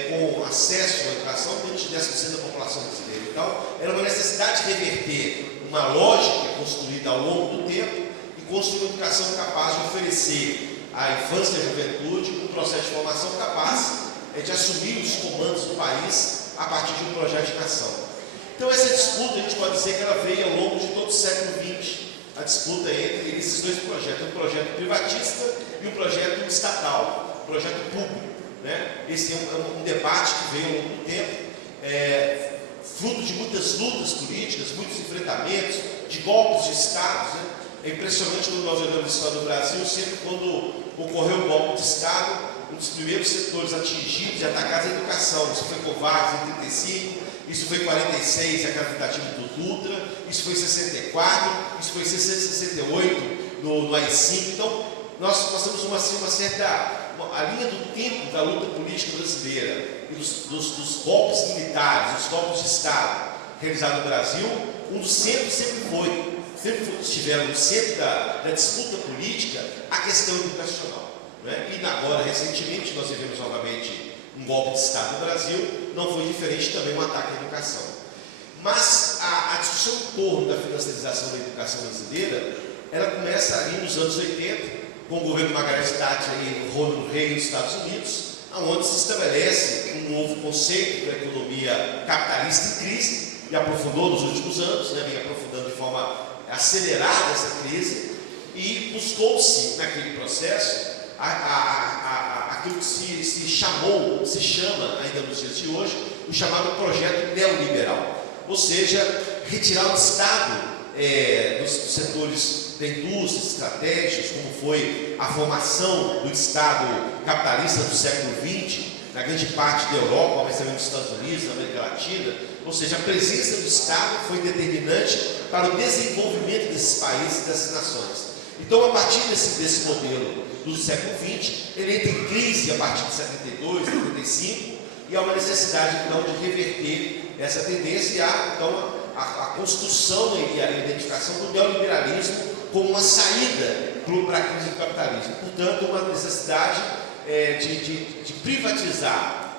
com acesso à educação menos de 10% da população brasileira. Então, era uma necessidade de reverter uma lógica construída ao longo do tempo e construir uma educação capaz de oferecer à infância e à juventude um processo de formação capaz de assumir os comandos do país a partir de um projeto de nação. Então, essa disputa, a gente pode dizer que ela veio ao longo de todo o século XX, a disputa entre esses dois projetos, um projeto privatista e um projeto estatal, um projeto público. Esse é um debate que veio ao longo do tempo, fruto de muitas lutas políticas, muitos enfrentamentos, de golpes de Estado. É impressionante quando nós olhamos a história do Brasil, sempre quando ocorreu o golpe de Estado, um dos primeiros setores atingidos e atacados é a educação. Isso foi com Vargas em 35, isso foi em 46, a candidatura do Dutra, isso foi em 64, isso foi em 68, no AI-5. Então, nós temos uma certa... a linha do tempo da luta política brasileira e dos golpes militares, dos golpes de Estado realizados no Brasil, um dos centros sempre estiveram no centro da disputa política a questão educacional. E agora, recentemente, nós vivemos novamente um golpe de Estado no Brasil, não foi diferente também um ataque à educação. Mas a discussão em torno da financiarização da educação brasileira, ela começa ali nos anos 80, com o governo Margaret Thatcher e Ronald Reagan nos Estados Unidos, onde se estabelece um novo conceito da economia capitalista em crise, e aprofundou nos últimos anos, vem aprofundando de forma acelerada essa crise, e buscou-se naquele processo aquilo que se chama ainda nos dias de hoje, o chamado projeto neoliberal, ou seja, retirar o Estado dos setores da indústria, estratégicos, como foi a formação do Estado capitalista do século XX, na grande parte da Europa, mas também nos Estados Unidos, na América Latina. Ou seja, a presença do Estado foi determinante para o desenvolvimento desses países e dessas nações. Então, a partir desse modelo do século XX, ele entra em crise a partir de 72, 75, e há uma necessidade, então, de reverter essa tendência e há, então, a construção e a identificação do neoliberalismo como uma saída para a crise do capitalismo. Portanto, uma necessidade de privatizar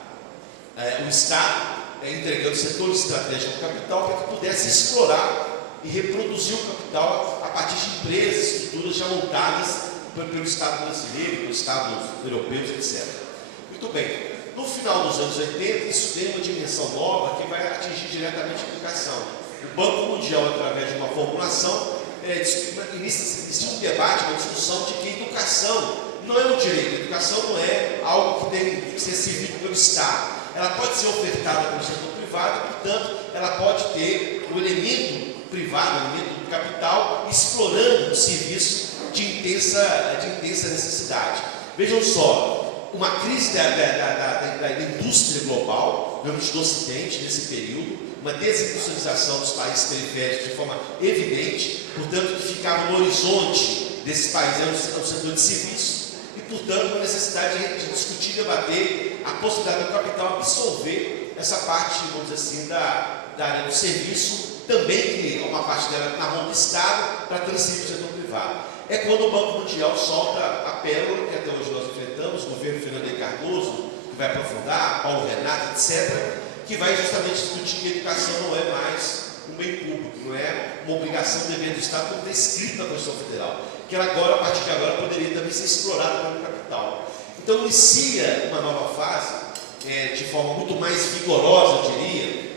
o Estado, entregando setores estratégicos do capital para que pudesse explorar e reproduzir o capital a partir de empresas, estruturas já montadas pelo Estado brasileiro, pelos Estados europeus, etc. Muito bem. No final dos anos 80, isso tem uma dimensão nova que vai atingir diretamente a educação. O Banco Mundial, através de uma formulação, inicia um debate, uma discussão de que educação não é um direito, a educação não é algo que tem que ser servido pelo Estado. Ela pode ser ofertada pelo setor privado, portanto, ela pode ter o elemento privado, o elemento do capital, explorando um serviço de intensa necessidade. Vejam só, uma crise da indústria global, no Ocidente, nesse período, uma desindustrialização dos países periféricos de forma evidente, portanto, que ficava no horizonte desses países no setor de serviços, e, portanto, uma necessidade de discutir e debater a possibilidade do capital absorver essa parte, vamos dizer assim, da área do serviço, também que uma parte dela na mão do Estado, para transferir para o setor privado. É quando o Banco Mundial solta a pérola, que até hoje nós enfrentamos, o governo Fernando Henrique Cardoso, que vai aprofundar, Paulo Renato, etc., que vai justamente discutir que a educação não é mais um bem público, não é uma obrigação, um dever do Estado, como está escrito na Constituição Federal, que ela agora, a partir de agora, poderia também ser explorada pelo capital. Então, inicia uma nova fase, de forma muito mais vigorosa, eu diria,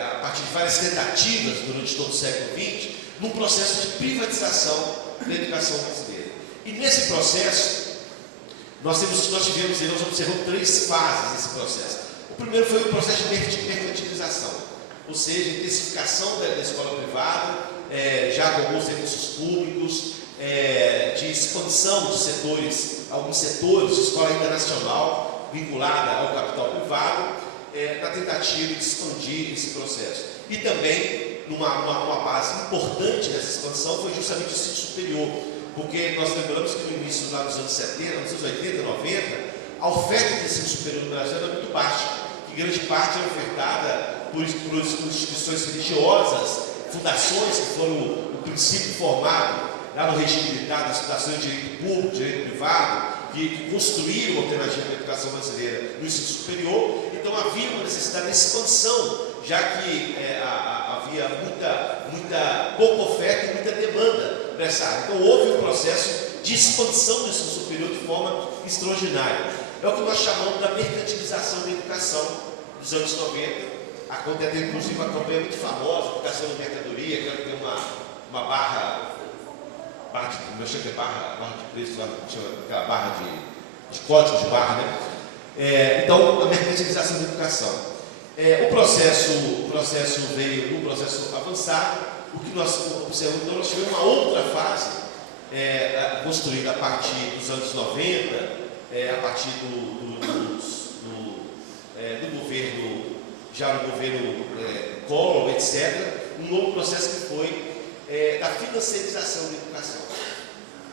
a partir de várias tentativas durante todo o século XX, num processo de privatização da educação brasileira. E nesse processo, nós observamos 3 fases desse processo. O primeiro foi o processo de mercantilização, ou seja, intensificação da escola privada, já com alguns recursos públicos, de expansão de setores, alguns setores de escola internacional vinculada ao capital privado, na tentativa de expandir esse processo. E também, uma base importante dessa expansão foi justamente o ensino superior, porque nós lembramos que no início, lá nos anos 70, nos anos 80, 90, a oferta de ensino superior no Brasil era muito baixa, que grande parte era ofertada por instituições religiosas, fundações que foram o princípio formado lá no regime militar, das fundações de direito público, direito privado, que construíram a alternativa da educação brasileira no ensino superior. Então havia uma necessidade de expansão, já que havia muita pouca oferta e muita demanda nessa área. Então houve um processo de expansão do ensino superior de forma extraordinária. É o que nós chamamos da mercantilização da educação dos anos 90. Acontece inclusive uma campanha muito famosa, educação de mercadoria, que tem uma barra de preço, aquela barra de código de barra, né? Então, a mercantilização da educação. O processo veio num processo avançado. O que nós observamos, então, nós tivemos uma outra fase construída a partir dos anos 90, a partir do governo, já no governo Collor, etc., um novo processo que foi da financiarização da educação.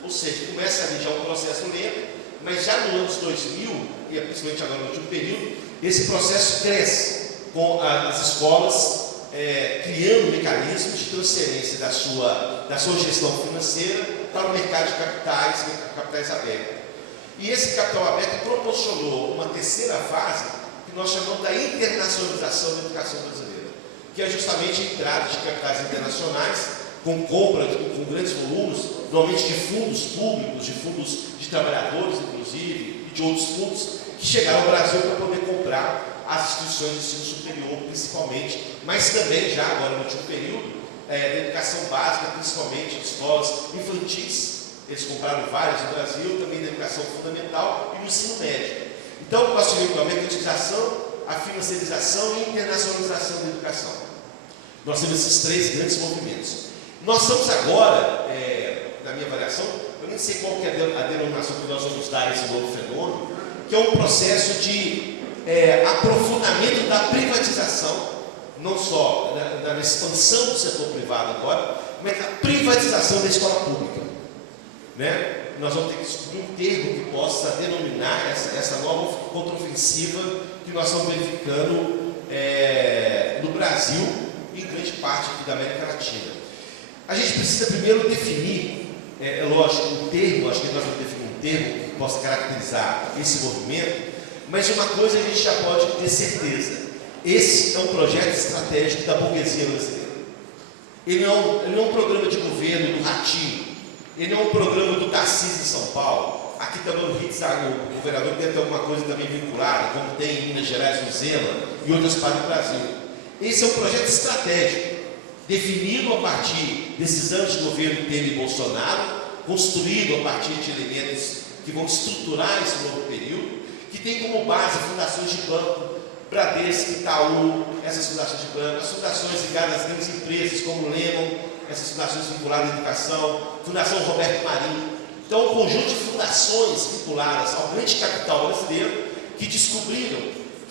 Ou seja, começa ali já um processo lento, mas já nos anos 2000, e principalmente agora no último período, esse processo cresce com as escolas criando mecanismos de transferência da sua gestão financeira para o mercado de capitais abertos. E esse capital aberto proporcionou uma terceira fase que nós chamamos da internacionalização da educação brasileira, que é justamente a entrada de capitais internacionais com compra com grandes volumes, normalmente de fundos públicos, de fundos de trabalhadores, inclusive, e de outros fundos, que chegaram ao Brasil para poder comprar as instituições de ensino superior, principalmente, mas também já agora no último período, da educação básica, principalmente de escolas infantis. Eles compraram várias no Brasil, também da educação fundamental e do ensino médio. Então, nós tivemos a mercantilização, a financiarização e a internacionalização da educação. Nós temos esses três grandes movimentos. Nós estamos agora, na minha avaliação, eu nem sei qual que é a denominação que nós vamos dar a esse novo fenômeno, que é um processo de aprofundamento da privatização, não só da expansão do setor privado agora, mas da privatização da escola pública. Né? Nós vamos ter que descobrir um termo que possa denominar essa nova contraofensiva que nós estamos verificando no Brasil e em grande parte aqui da América Latina. A gente precisa primeiro definir, lógico, um termo, acho que nós vamos definir um termo que possa caracterizar esse movimento, mas uma coisa a gente já pode ter certeza: esse é um projeto estratégico da burguesia brasileira. Ele não é um programa de governo do Ratinho, ele não é um programa do Tarcísio de São Paulo. Aqui também no Rio, o governador deve ter alguma coisa também vinculada, como tem em Minas Gerais, no Zema e outras partes do Brasil. Esse é um projeto estratégico, definido a partir desses anos de governo Temer e Bolsonaro, construído a partir de elementos que vão estruturar esse novo período, que tem como base fundações de banco, Bradesco, Itaú, essas fundações de banco, as fundações ligadas às grandes empresas como Lehman, essas fundações vinculadas à educação, Fundação Roberto Marinho. Então, um conjunto de fundações vinculadas ao grande capital brasileiro que descobriram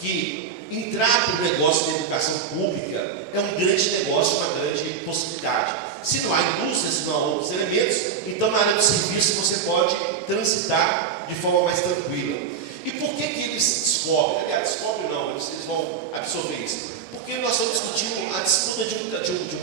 que entrar para o negócio da educação pública é um grande negócio, uma grande possibilidade. Se não há indústria, se não há outros elementos, então na área do serviço você pode transitar de forma mais tranquila. E por que eles descobrem? Aliás, descobrem não, eles vão absorver isso. Porque nós estamos discutindo a disputa de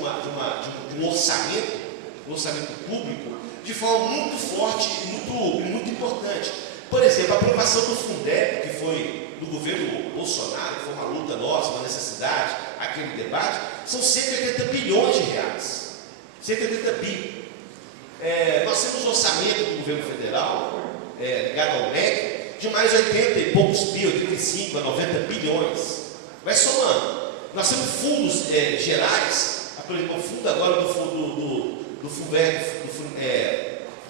um orçamento público, de forma muito forte e muito importante. Por exemplo, a aprovação do Fundeb, que foi do governo Bolsonaro, que foi uma luta nossa, uma necessidade, aquele debate, são 180 bilhões de reais. 180 bi. Nós temos um orçamento do governo federal, ligado ao MEC, de mais 80 e poucos bi, 85 a 90 bilhões. Vai somando. Nós temos fundos gerais, por exemplo, o fundo agora do Fundeb,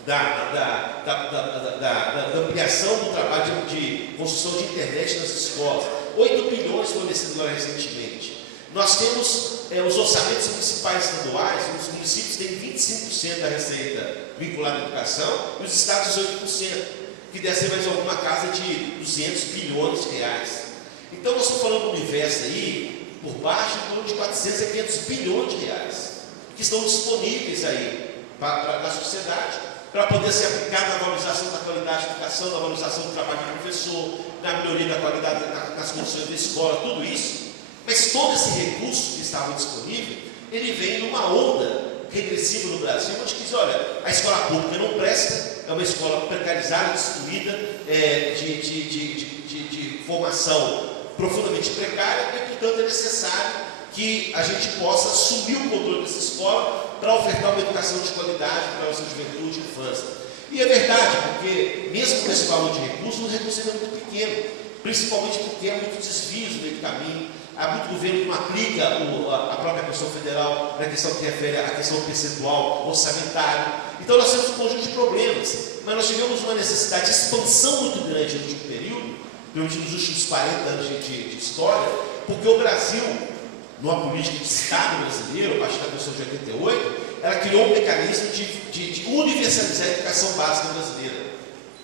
da ampliação do trabalho de construção de internet nas escolas. 8 bilhões fornecidos agora recentemente. Nós temos os orçamentos municipais estaduais, os municípios têm 25% da receita vinculada à educação e os estados 18%, que deve ser mais alguma casa de 200 bilhões de reais. Então nós estamos falando de um universo aí, por baixo, em torno de 400 a 500 bilhões de reais, que estão disponíveis aí para a sociedade, para poder ser aplicado na valorização da qualidade da educação, na valorização do trabalho do professor, na melhoria da qualidade, nas condições da escola, tudo isso. Mas todo esse recurso que estava disponível, ele vem numa onda regressiva no Brasil, onde diz, olha, a escola pública não presta, é uma escola precarizada, destruída, de formação profundamente precária, e, portanto, é necessário que a gente possa assumir o controle dessa escola para ofertar uma educação de qualidade para a nossa juventude e infância. E é verdade, porque mesmo com esse valor de recursos, o recurso é muito pequeno, principalmente porque há muitos desvios no meio do caminho, há muito governo que não aplica a própria questão federal na questão que refere à questão percentual orçamentária. Então nós temos um conjunto de problemas, mas nós tivemos uma necessidade de expansão muito grande no último período, nos últimos 40 anos de história, porque o Brasil, numa política de Estado brasileiro, a partir da Constituição de 88, ela criou um mecanismo de universalizar a educação básica brasileira.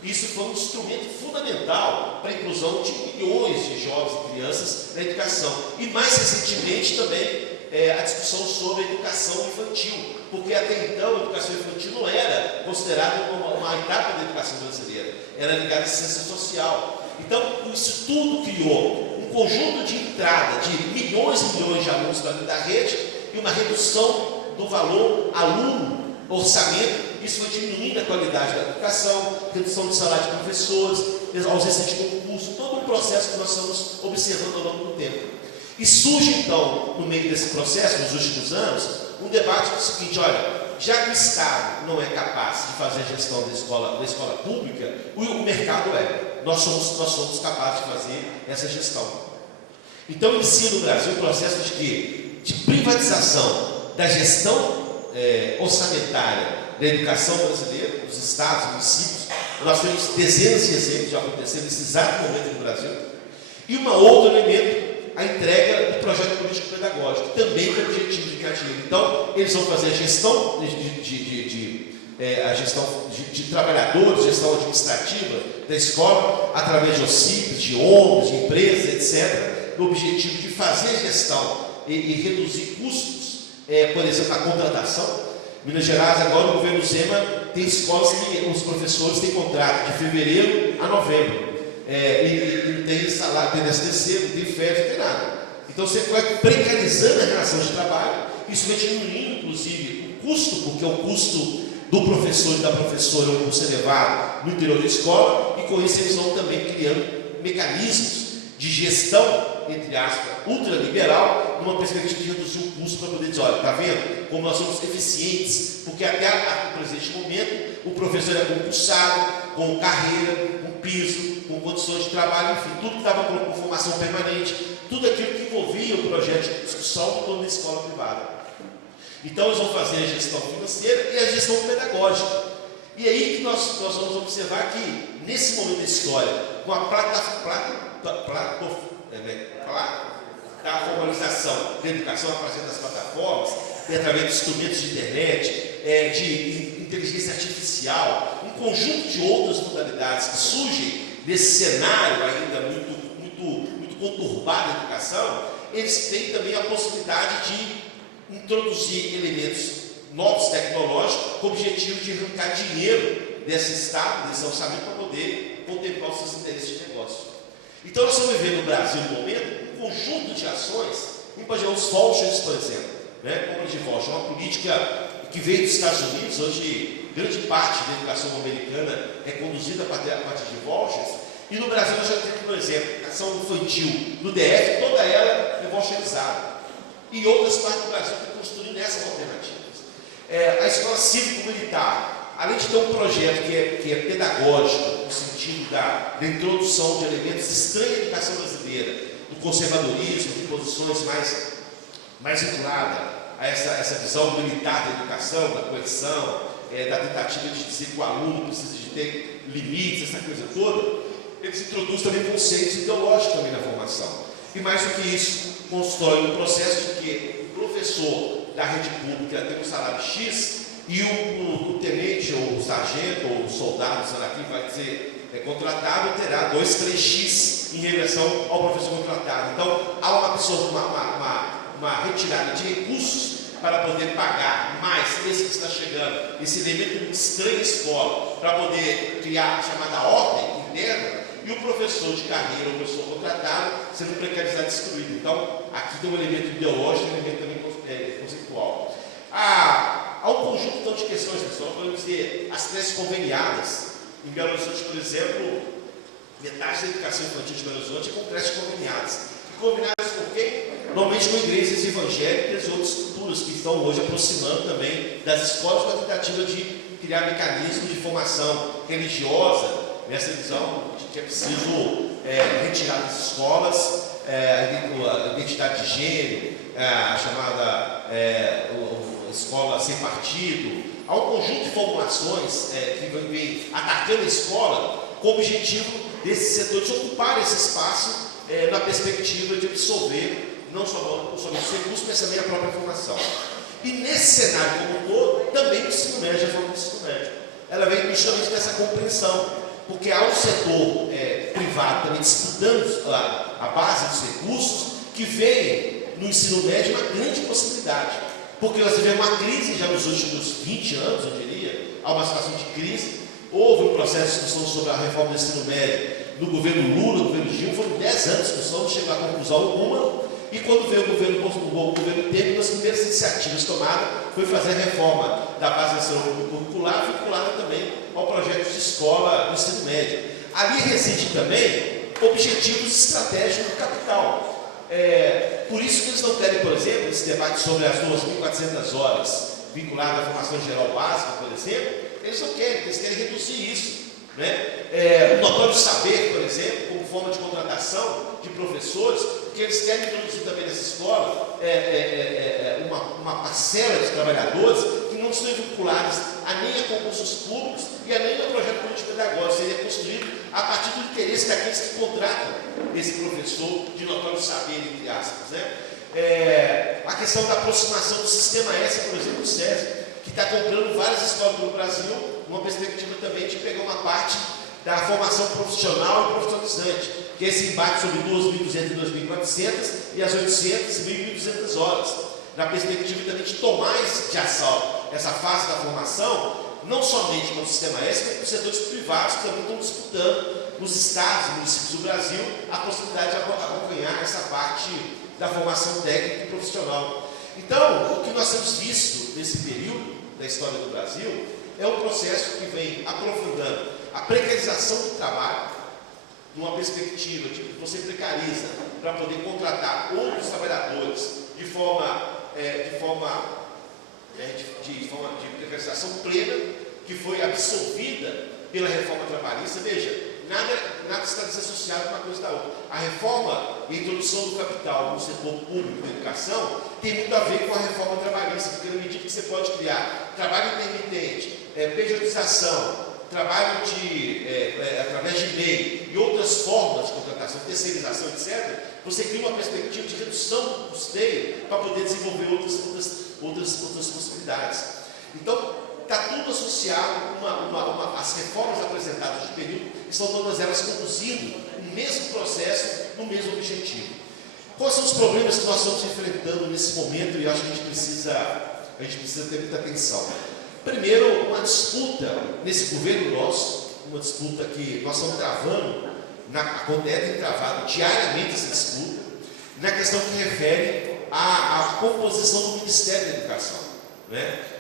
Isso foi um instrumento fundamental para a inclusão de milhões de jovens e crianças na educação. E mais recentemente também a discussão sobre a educação infantil, porque até então a educação infantil não era considerada uma etapa da educação brasileira, era ligada à ciência social. Então, isso tudo criou um conjunto de entrada de milhões e milhões de alunos da rede e uma redução do valor aluno, orçamento. Isso foi diminuindo a qualidade da educação, redução do salário de professores, ausência de concurso, todo um processo que nós estamos observando ao longo do tempo. E surge, então, no meio desse processo, nos últimos anos, um debate do seguinte: olha, já que o Estado não é capaz de fazer a gestão da escola pública, o mercado é. Nós somos capazes de fazer essa gestão. Então, inicia no Brasil um processo de privatização da gestão orçamentária da educação brasileira, dos estados, municípios. Nós temos dezenas de exemplos de acontecer nesse exato momento no Brasil. E um outro elemento, a entrega do projeto político-pedagógico, também com o objetivo de criar dinheiro. Então, eles vão fazer a gestão de trabalhadores, gestão administrativa da escola, através de OCIPs, de ONGs, de empresas, etc., no objetivo de fazer a gestão e reduzir custos, por exemplo, a contratação. Minas Gerais, agora o governo Zema tem escolas que os professores têm contrato de fevereiro a novembro. E não tem salário, tem STC, não tem férias, não tem nada. Então você vai precarizando a relação de trabalho, isso vai diminuindo, inclusive, o custo, porque o custo do professor e da professora é um custo elevado no interior da escola, e com isso eles vão também criando mecanismos de gestão, entre aspas, ultraliberal, numa perspectiva de reduzir o custo para poder dizer, olha, está vendo como nós somos eficientes, porque até o presente momento o professor é concursado, com carreira, com piso, com condições de trabalho, enfim, tudo que estava com formação permanente, tudo aquilo que envolvia o projeto de discussão em torno da escola privada. Então eles vão fazer a gestão financeira e a gestão pedagógica. E aí que nós vamos observar que, nesse momento da história, com a formalização da educação através das plataformas, através de instrumentos de internet, de inteligência artificial, um conjunto de outras modalidades que surgem desse cenário ainda muito conturbado da educação, eles têm também a possibilidade de introduzir elementos novos tecnológicos com o objetivo de arrancar dinheiro desse Estado, desse orçamento, para poder contemplar os seus interesses de negócio. Então nós estamos vivendo no Brasil, no momento, um conjunto de ações, os vouchers, por exemplo, compra de voucher, uma política que veio dos Estados Unidos. Hoje, grande parte da educação americana é conduzida a partir de vouchers, e no Brasil nós já temos, por exemplo, a ação infantil no DF, toda ela é voucherizada. E outras partes do Brasil estão construindo essas alternativas. A escola cívico-militar, além de ter um projeto que é pedagógico, no sentido da introdução de elementos estranhos à educação brasileira, do conservadorismo, de posições mais vinculadas a essa visão militar da educação, da coerção, da tentativa de dizer que o aluno precisa de ter limites, essa coisa toda, eles introduzem também conceitos ideológicos também na formação. E mais do que isso, constrói um processo de que o professor da rede pública tem um salário X e o tenente, ou o sargento, ou o soldado, sei lá, que vai ser contratado, terá 2, 3x em relação ao professor contratado. Então, há uma retirada de recursos para poder pagar mais esse que está chegando, esse elemento estranho escola, para poder criar a chamada ordem interna, e o professor de carreira, o professor contratado, sendo precarizado e excluído. Então, aqui tem um elemento ideológico e um elemento também conceitual. Há um conjunto então, de questões, pessoal, podemos dizer, as creches conveniadas. Em Belo Horizonte, por exemplo, metade da educação infantil de Belo Horizonte é com creches conveniadas. E conveniadas com quem? Normalmente com igrejas evangélicas e outras estruturas que estão hoje aproximando também das escolas com a tentativa de criar mecanismos de formação religiosa, nessa visão de que é preciso retirar das escolas a identidade de gênero, a chamada escola sem partido. Há um conjunto de formulações que vem atacando a escola com o objetivo desse setor de ocupar esse espaço na perspectiva de absorver não somente os recursos, mas também a própria formação. E nesse cenário como um todo, também o ensino médio, a forma do ensino médio, ela vem justamente dessa compreensão, porque há um setor privado também disputando a base dos recursos, que vê no ensino médio uma grande possibilidade, porque nós tivemos uma crise já nos últimos 20 anos, eu diria, há uma situação de crise. Houve um processo de discussão sobre a reforma do ensino médio no governo Lula, no governo Dilma, foram 10 anos de discussão, não chegou a conclusão alguma. E quando veio o governo Temer, uma das primeiras iniciativas tomadas foi fazer a reforma da base nacional curricular, vinculada também ao projeto de escola do ensino médio. Ali reside também objetivos estratégicos do capital. Por isso que eles não querem, por exemplo, esse debate sobre as 2.400 horas vinculadas à formação geral básica, por exemplo, eles não querem, eles querem reduzir isso. O notório saber, por exemplo, como forma de contratação de professores, porque eles querem introduzir também nessa escola uma parcela de trabalhadores que não estão vinculados nem a concursos públicos e nem a projeto político pedagógico. Seria construído a partir do interesse daqueles que contratam esse professor de notório saber, entre aspas. A questão da aproximação do sistema S, por exemplo, do SESI, que está comprando várias escolas no Brasil, uma perspectiva também de pegar uma parte da formação profissional e profissionalizante, que é esse embate sobre 2.200 e 2.400 e as 800 e 1.200 horas, na perspectiva também de tomar de assalto essa fase da formação, não somente com o sistema S, mas com os setores privados que também estão disputando nos estados e municípios do Brasil a possibilidade de acompanhar essa parte da formação técnica e profissional. Então, o que nós temos visto nesse período da história do Brasil é um processo que vem aprofundando a precarização do trabalho, numa perspectiva de que você precariza para poder contratar outros trabalhadores de precarização plena, que foi absorvida pela reforma trabalhista. Veja, nada está desassociado de uma coisa da outra. A reforma e a introdução do capital no setor público da educação tem muito a ver com a reforma trabalhista, porque na medida que você pode criar trabalho intermitente, pejotização, trabalho através de e-mail e outras formas de contratação, terceirização, etc., você cria uma perspectiva de redução do custeio para poder desenvolver outras possibilidades. Então, está tudo associado com as reformas apresentadas no período, estão todas elas conduzindo o mesmo processo, no mesmo objetivo. Quais são os problemas que nós estamos enfrentando nesse momento? E eu acho que a gente precisa ter muita atenção. Primeiro, uma disputa nesse governo nosso, uma disputa que nós estamos travando, tem travado diariamente essa disputa, na questão que refere à composição do Ministério da Educação.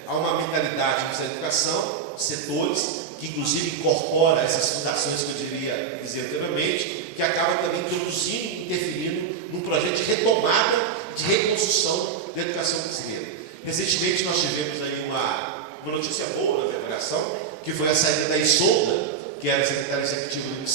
Há uma mentalidade no Ministério da Educação, setores, que inclusive incorpora essas fundações que eu deveria dizer anteriormente, que acaba também introduzindo, interferindo num projeto de retomada, de reconstrução da educação brasileira. Recentemente nós tivemos aí uma notícia boa na minha avaliação, que foi a saída da Isolda, que era a secretária executiva do Ministério,